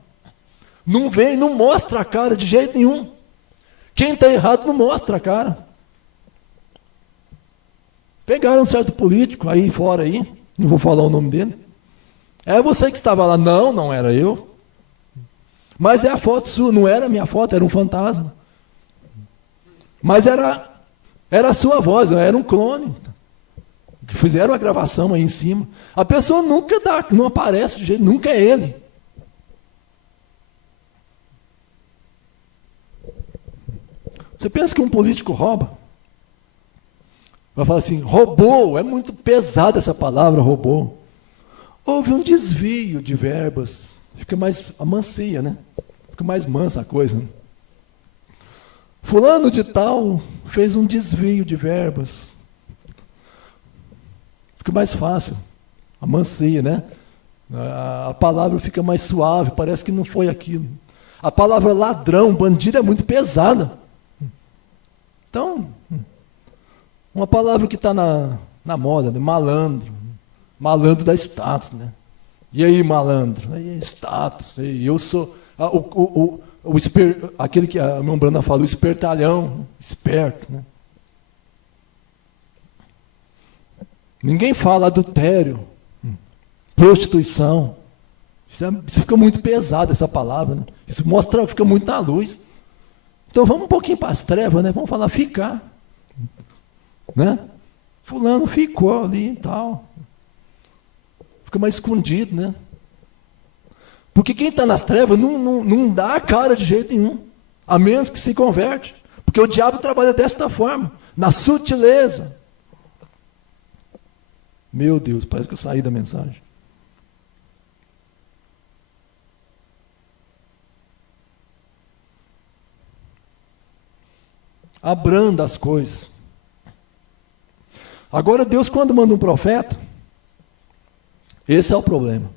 Não vem, não mostra a cara de jeito nenhum. Quem está errado não mostra a cara. Pegaram um certo político aí fora aí, não vou falar o nome dele. É você que estava lá. Não, não era eu. Mas é a foto sua, não era a minha foto, era um fantasma. Mas era a sua voz, não era um clone. Que fizeram a gravação aí em cima. A pessoa nunca não aparece de jeito, nunca é ele. Você pensa que um político rouba? Vai falar assim, roubou, é muito pesada essa palavra, roubou. Houve um desvio de verbas, fica mais amansia, né? Fica mais mansa a coisa. Né? Fulano de tal fez um desvio de verbas. Fica mais fácil, amansia, né? A palavra fica mais suave, parece que não foi aquilo. A palavra ladrão, bandido é muito pesada. Então, uma palavra que está na moda, né? Malandro. Malandro dá status, né? E aí, malandro? Aí, status. E eu sou aquele que a minha Brana fala, o espertalhão, esperto, né? Ninguém fala adultério, prostituição. Isso fica muito pesado, essa palavra, né? Isso fica muito na luz. Então vamos um pouquinho para as trevas, né? Vamos falar ficar. Né? Fulano ficou ali e tal. Fica mais escondido, né? Porque quem está nas trevas não dá a cara de jeito nenhum. A menos que se converte. Porque o diabo trabalha desta forma, na sutileza. Meu Deus, parece que eu saí da mensagem. Abranda as coisas. Agora Deus, quando manda um profeta, esse é o problema.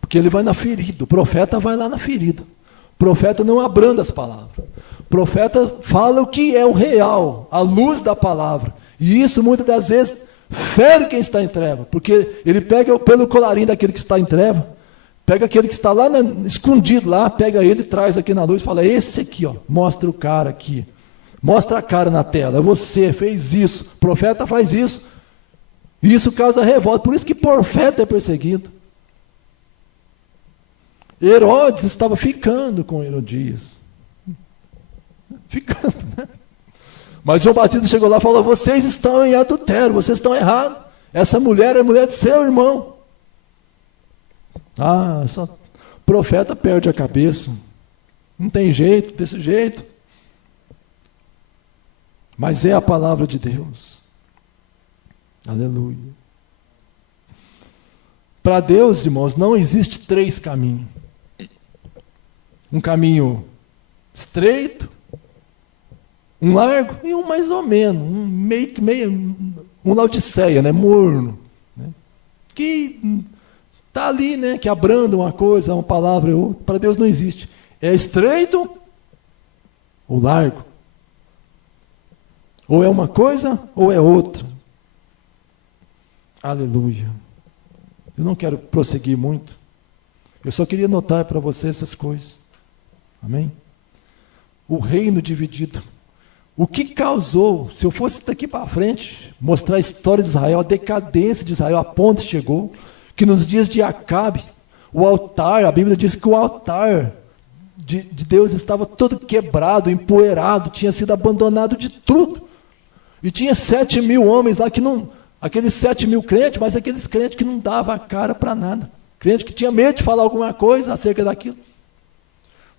Porque ele vai na ferida, o profeta vai lá na ferida. O profeta não abranda as palavras. O profeta fala o que é o real, a luz da palavra. E isso muitas das vezes fere quem está em treva, porque ele pega pelo colarinho daquele que está em treva, pega aquele que está lá escondido lá, pega ele, traz aqui na luz e fala, esse aqui, ó, mostra o cara aqui. Mostra a cara na tela, você fez isso, o profeta faz isso, e isso causa revolta, por isso que profeta é perseguido. Herodes estava ficando com Herodias, ficando, né? Mas João Batista chegou lá e falou, vocês estão em adultério, vocês estão errados, essa mulher é mulher de seu irmão. profeta perde a cabeça. Não tem jeito, desse jeito. Mas é a palavra de Deus. Aleluia. Para Deus, irmãos, não existe 3 caminhos. Um caminho estreito, um largo e um mais ou menos, um Laodiceia, né, morno, né, que está ali, né, que abranda uma coisa, uma palavra, outra. Para Deus não existe. É estreito ou largo. Ou é uma coisa ou é outra. Aleluia. Eu não quero prosseguir muito. Eu só queria notar para você essas coisas. Amém? O reino dividido. O que causou, se eu fosse daqui para frente, mostrar a história de Israel, a decadência de Israel, a ponto chegou, que nos dias de Acabe, o altar, a Bíblia diz que o altar de Deus estava todo quebrado, empoeirado, tinha sido abandonado de tudo. E tinha 7.000 homens lá que não, aqueles 7.000 crentes, mas aqueles crentes que não davam a cara para nada. Crente que tinha medo de falar alguma coisa acerca daquilo.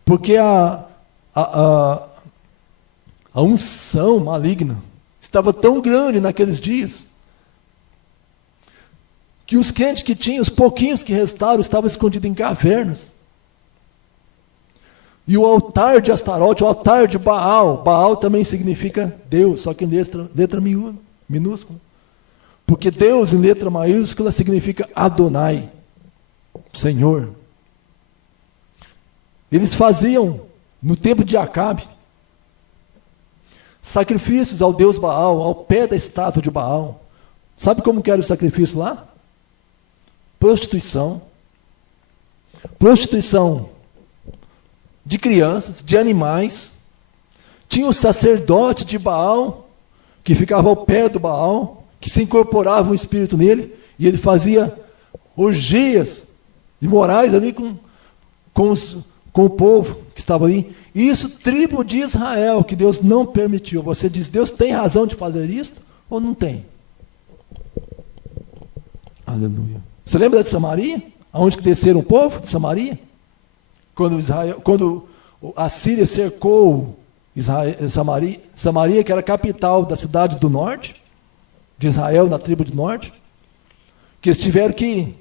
Porque a unção maligna estava tão grande naqueles dias, que os crentes que tinham, os pouquinhos que restaram, estavam escondidos em cavernas. E o altar de Astarote, o altar de Baal, Baal também significa Deus, só que em letra minúscula. Porque Deus em letra maiúscula significa Adonai, Senhor. Eles faziam, no tempo de Acabe, sacrifícios ao Deus Baal, ao pé da estátua de Baal. Sabe como que era o sacrifício lá? Prostituição. Prostituição de crianças, de animais. Tinha o sacerdote de Baal, que ficava ao pé do Baal, que se incorporava um espírito nele, e ele fazia orgias imorais ali com o povo que estava ali. Isso, tribo de Israel, que Deus não permitiu. Você diz, Deus tem razão de fazer isso ou não tem? Aleluia. Você lembra de Samaria? Aonde que desceram o povo de Samaria? Quando a Síria cercou Samaria, que era a capital da cidade do norte, de Israel, na tribo do norte, que eles tiveram que...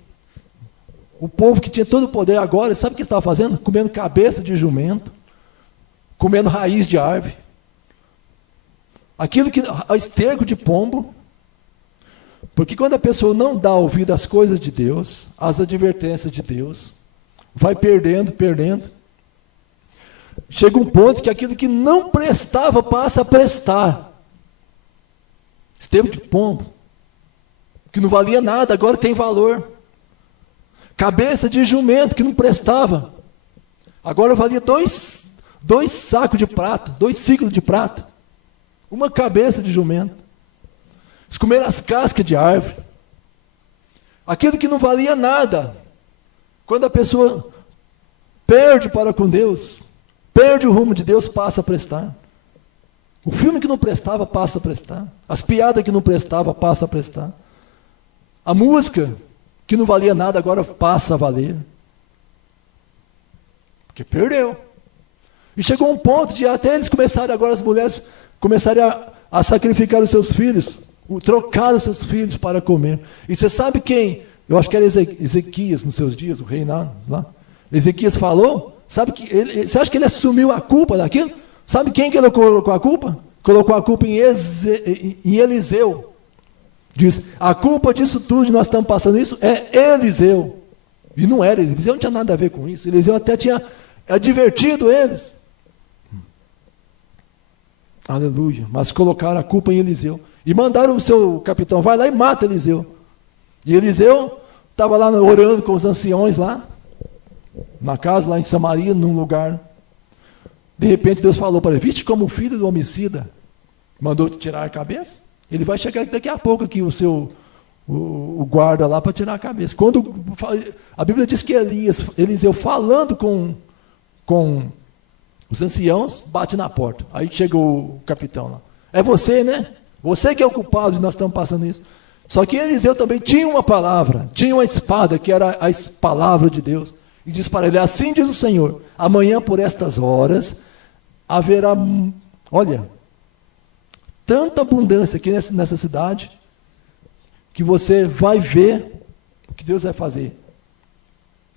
O povo que tinha todo o poder agora, sabe o que estava fazendo? Comendo cabeça de jumento, comendo raiz de árvore, aquilo que esterco de pombo, porque quando a pessoa não dá ouvido às coisas de Deus, às advertências de Deus, vai perdendo. Chega um ponto que aquilo que não prestava passa a prestar. Esterco de pombo, que não valia nada, agora tem valor. Cabeça de jumento que não prestava, agora valia dois sacos de prata, 2 ciclos de prata. Uma cabeça de jumento. Eles comeram as cascas de árvore. Aquilo que não valia nada, quando a pessoa perde para com Deus, perde o rumo de Deus, passa a prestar. O filme que não prestava, passa a prestar. As piadas que não prestava, passa a prestar. A música que não valia nada, agora passa a valer. Porque perdeu. E chegou um ponto de até eles começarem, agora as mulheres começarem a sacrificar os seus filhos, trocar os seus filhos para comer. E você sabe quem? Eu acho que era Ezequias nos seus dias, o reinado lá. Ezequias falou, sabe que você acha que ele assumiu a culpa daquilo? Sabe quem que ele colocou a culpa? Colocou a culpa em Eliseu. Diz, a culpa disso tudo, de nós estamos passando isso, é Eliseu. E não era, Eliseu não tinha nada a ver com isso. Eliseu até tinha advertido eles. Aleluia. Mas colocaram a culpa em Eliseu. E mandaram o seu capitão, vai lá e mata Eliseu. E Eliseu estava lá orando com os anciões lá, na casa, lá em Samaria, num lugar. De repente Deus falou para ele, viste como o filho do homicida mandou te tirar a cabeça? Ele vai chegar daqui a pouco aqui, o guarda lá para tirar a cabeça. Quando a Bíblia diz que Eliseu falando com os anciãos, bate na porta. Aí chega o capitão lá. É você, né? Você que é o culpado de nós estamos passando isso. Só que Eliseu também tinha uma palavra, tinha uma espada, que era a palavra de Deus. e diz para ele: assim diz o Senhor, amanhã por estas horas haverá, olha, tanta abundância aqui nessa cidade, que você vai ver o que Deus vai fazer.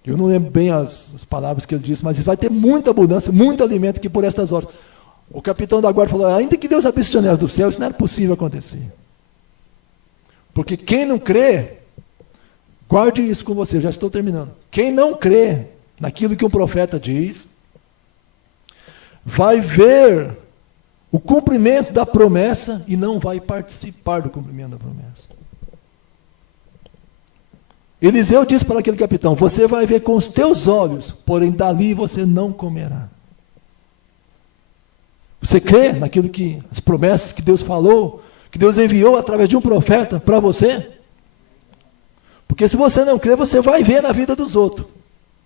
Eu não lembro bem as palavras que ele disse, mas vai ter muita abundância, muito alimento aqui por estas horas. O capitão da guarda falou: ainda que Deus abrisse as janelas do céu, isso não era possível acontecer. Porque quem não crê, guarde isso com você, já estou terminando. Quem não crê naquilo que um profeta diz, vai ver o cumprimento da promessa e não vai participar do cumprimento da promessa. Eliseu disse para aquele capitão: você vai ver com os teus olhos, porém dali você não comerá. Você crê naquilo que, as promessas que Deus falou, que Deus enviou através de um profeta para você? Porque se você não crê, você vai ver na vida dos outros,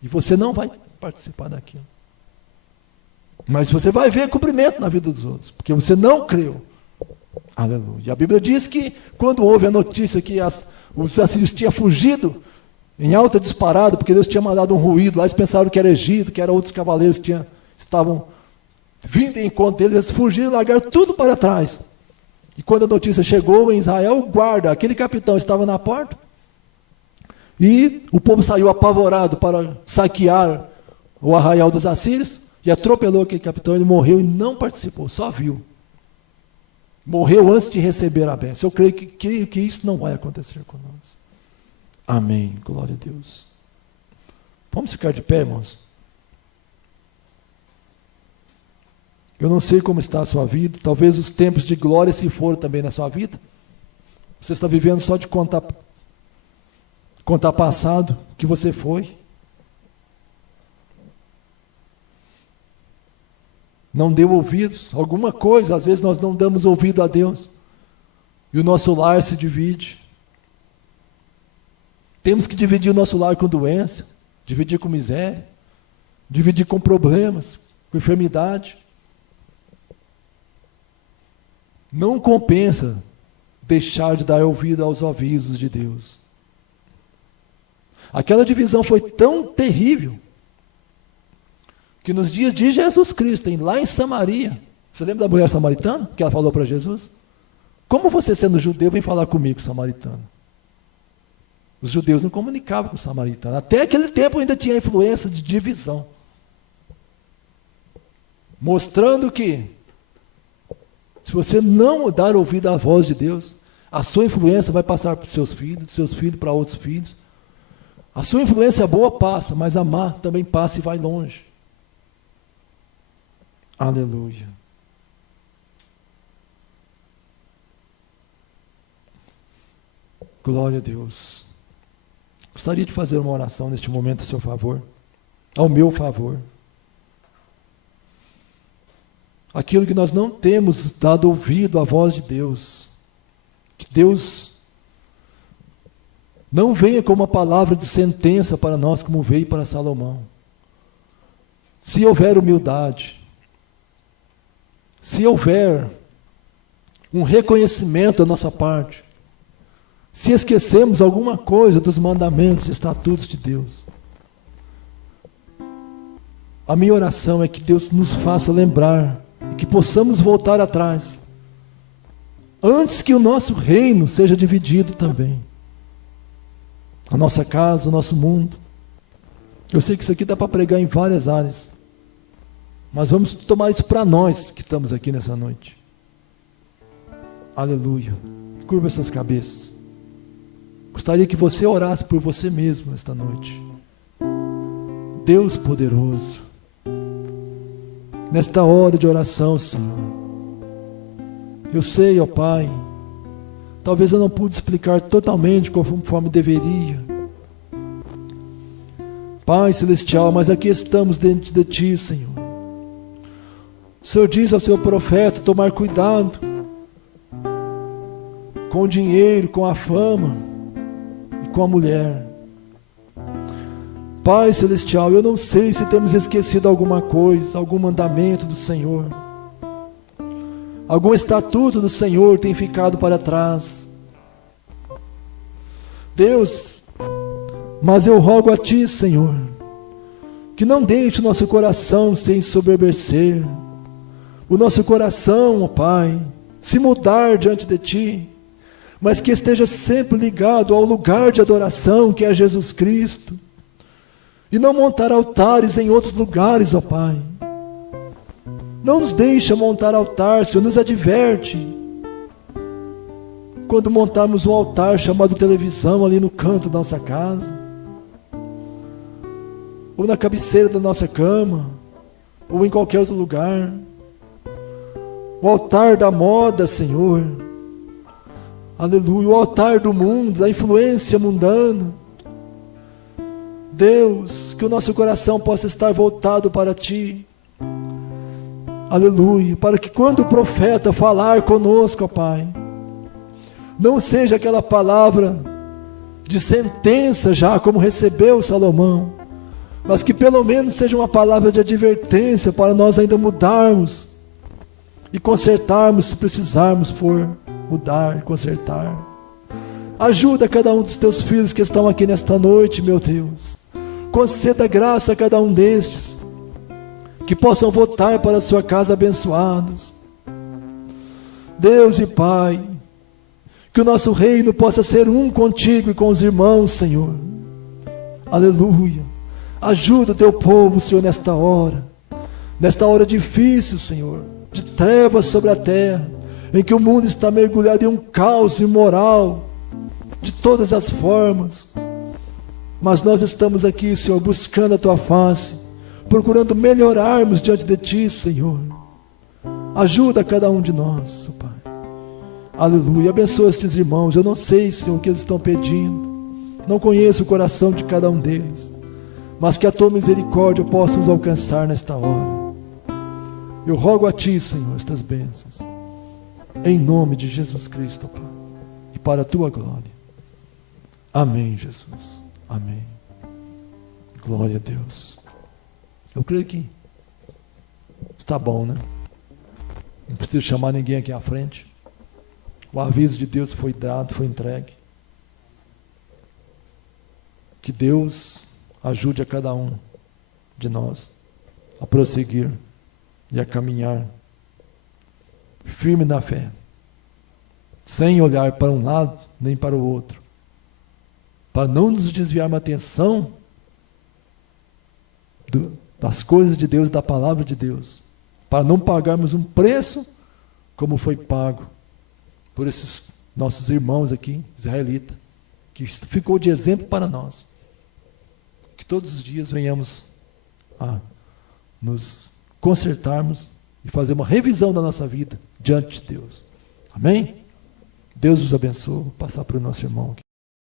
e você não vai participar daquilo. Mas você vai ver cumprimento na vida dos outros, porque você não creu. Aleluia. E a Bíblia diz que quando houve a notícia que os assírios tinham fugido em alta disparada, porque Deus tinha mandado um ruído lá, eles pensaram que era Egito, que eram outros cavaleiros que estavam vindo em encontro deles, eles fugiram e largaram tudo para trás. E quando a notícia chegou em Israel, o guarda, aquele capitão, estava na porta, e o povo saiu apavorado para saquear o arraial dos assírios, e atropelou aquele capitão, ele morreu e não participou, só viu. Morreu antes de receber a bênção. Eu creio que isso não vai acontecer conosco. Amém. Glória a Deus. Vamos ficar de pé, irmãos? Eu não sei como está a sua vida. Talvez os tempos de glória se foram também na sua vida. Você está vivendo só de contar passado, que você foi. Não deu ouvidos, alguma coisa, às vezes nós não damos ouvido a Deus, e o nosso lar se divide. Temos que dividir o nosso lar com doença, dividir com miséria, dividir com problemas, com enfermidade. Não compensa deixar de dar ouvido aos avisos de Deus. Aquela divisão foi tão terrível, que nos dias de Jesus Cristo, lá em Samaria, você lembra da mulher samaritana, que ela falou para Jesus? Como você, sendo judeu, vem falar comigo, samaritano? Os judeus não comunicavam com os samaritanos. Até aquele tempo ainda tinha influência de divisão. Mostrando que, se você não dar ouvido à voz de Deus, a sua influência vai passar para os seus filhos para outros filhos. A sua influência boa passa, mas a má também passa e vai longe. Aleluia. Glória a Deus. Gostaria de fazer uma oração neste momento a seu favor, ao meu favor. Aquilo que nós não temos dado ouvido à voz de Deus, que Deus não venha com uma palavra de sentença para nós, como veio para Salomão. Se houver humildade, se houver um reconhecimento da nossa parte, se esquecemos alguma coisa dos mandamentos e estatutos de Deus, a minha oração é que Deus nos faça lembrar e que possamos voltar atrás, antes que o nosso reino seja dividido também. A nossa casa, o nosso mundo. Eu sei que isso aqui dá para pregar em várias áreas, mas vamos tomar isso para nós que estamos aqui nessa noite. Aleluia. Curva essas cabeças. Gostaria que você orasse por você mesmo nesta noite. Deus poderoso, nesta hora de oração, Senhor, eu sei, ó Pai, talvez eu não pude explicar totalmente conforme deveria, Pai Celestial, mas aqui estamos diante de Ti, Senhor. O Senhor diz ao seu profeta tomar cuidado com o dinheiro, com a fama e com a mulher. Pai Celestial, eu não sei se temos esquecido alguma coisa, algum mandamento do Senhor, algum estatuto do Senhor tem ficado para trás. Deus, mas eu rogo a Ti, Senhor, que não deixe o nosso coração se ensoberbecer, o nosso coração, ó Pai, se mudar diante de Ti, mas que esteja sempre ligado ao lugar de adoração que é Jesus Cristo, e não montar altares em outros lugares, ó Pai. Não nos deixa montar altar, Senhor, nos adverte. Quando montarmos um altar chamado televisão ali no canto da nossa casa, ou na cabeceira da nossa cama, ou em qualquer outro lugar, o altar da moda, Senhor, aleluia, o altar do mundo, da influência mundana, Deus, que o nosso coração possa estar voltado para Ti, aleluia, para que quando o profeta falar conosco, ó Pai, não seja aquela palavra de sentença já, como recebeu Salomão, mas que pelo menos seja uma palavra de advertência para nós ainda mudarmos e consertarmos, se precisarmos for mudar e consertar. Ajuda cada um dos Teus filhos que estão aqui nesta noite, meu Deus. Conceda graça a cada um destes, que possam voltar para a sua casa abençoados. Deus e Pai, que o nosso reino possa ser um contigo e com os irmãos, Senhor. Aleluia. Ajuda o Teu povo, Senhor, nesta hora difícil, Senhor, de trevas sobre a terra, em que o mundo está mergulhado em um caos imoral, de todas as formas. Mas nós estamos aqui, Senhor, buscando a Tua face, procurando melhorarmos diante de Ti, Senhor. Ajuda cada um de nós, oh Pai. Aleluia. Abençoa estes irmãos. Eu não sei, Senhor, o que eles estão pedindo. Não conheço o coração de cada um deles. Mas que a Tua misericórdia possa nos alcançar nesta hora. Eu rogo a Ti, Senhor, estas bênçãos. Em nome de Jesus Cristo, Pai. E para a Tua glória. Amém, Jesus. Amém. Glória a Deus. Eu creio que está bom, né? Não preciso chamar ninguém aqui à frente. O aviso de Deus foi dado, foi entregue. Que Deus ajude a cada um de nós a prosseguir e a caminhar firme na fé, sem olhar para um lado nem para o outro, para não nos desviarmos a atenção das coisas de Deus, da palavra de Deus, para não pagarmos um preço como foi pago por esses nossos irmãos aqui, israelitas, que ficou de exemplo para nós. Que todos os dias venhamos a nos consertarmos e fazer uma revisão da nossa vida diante de Deus. Amém? Deus os abençoe. Vou passar para o nosso irmão aqui.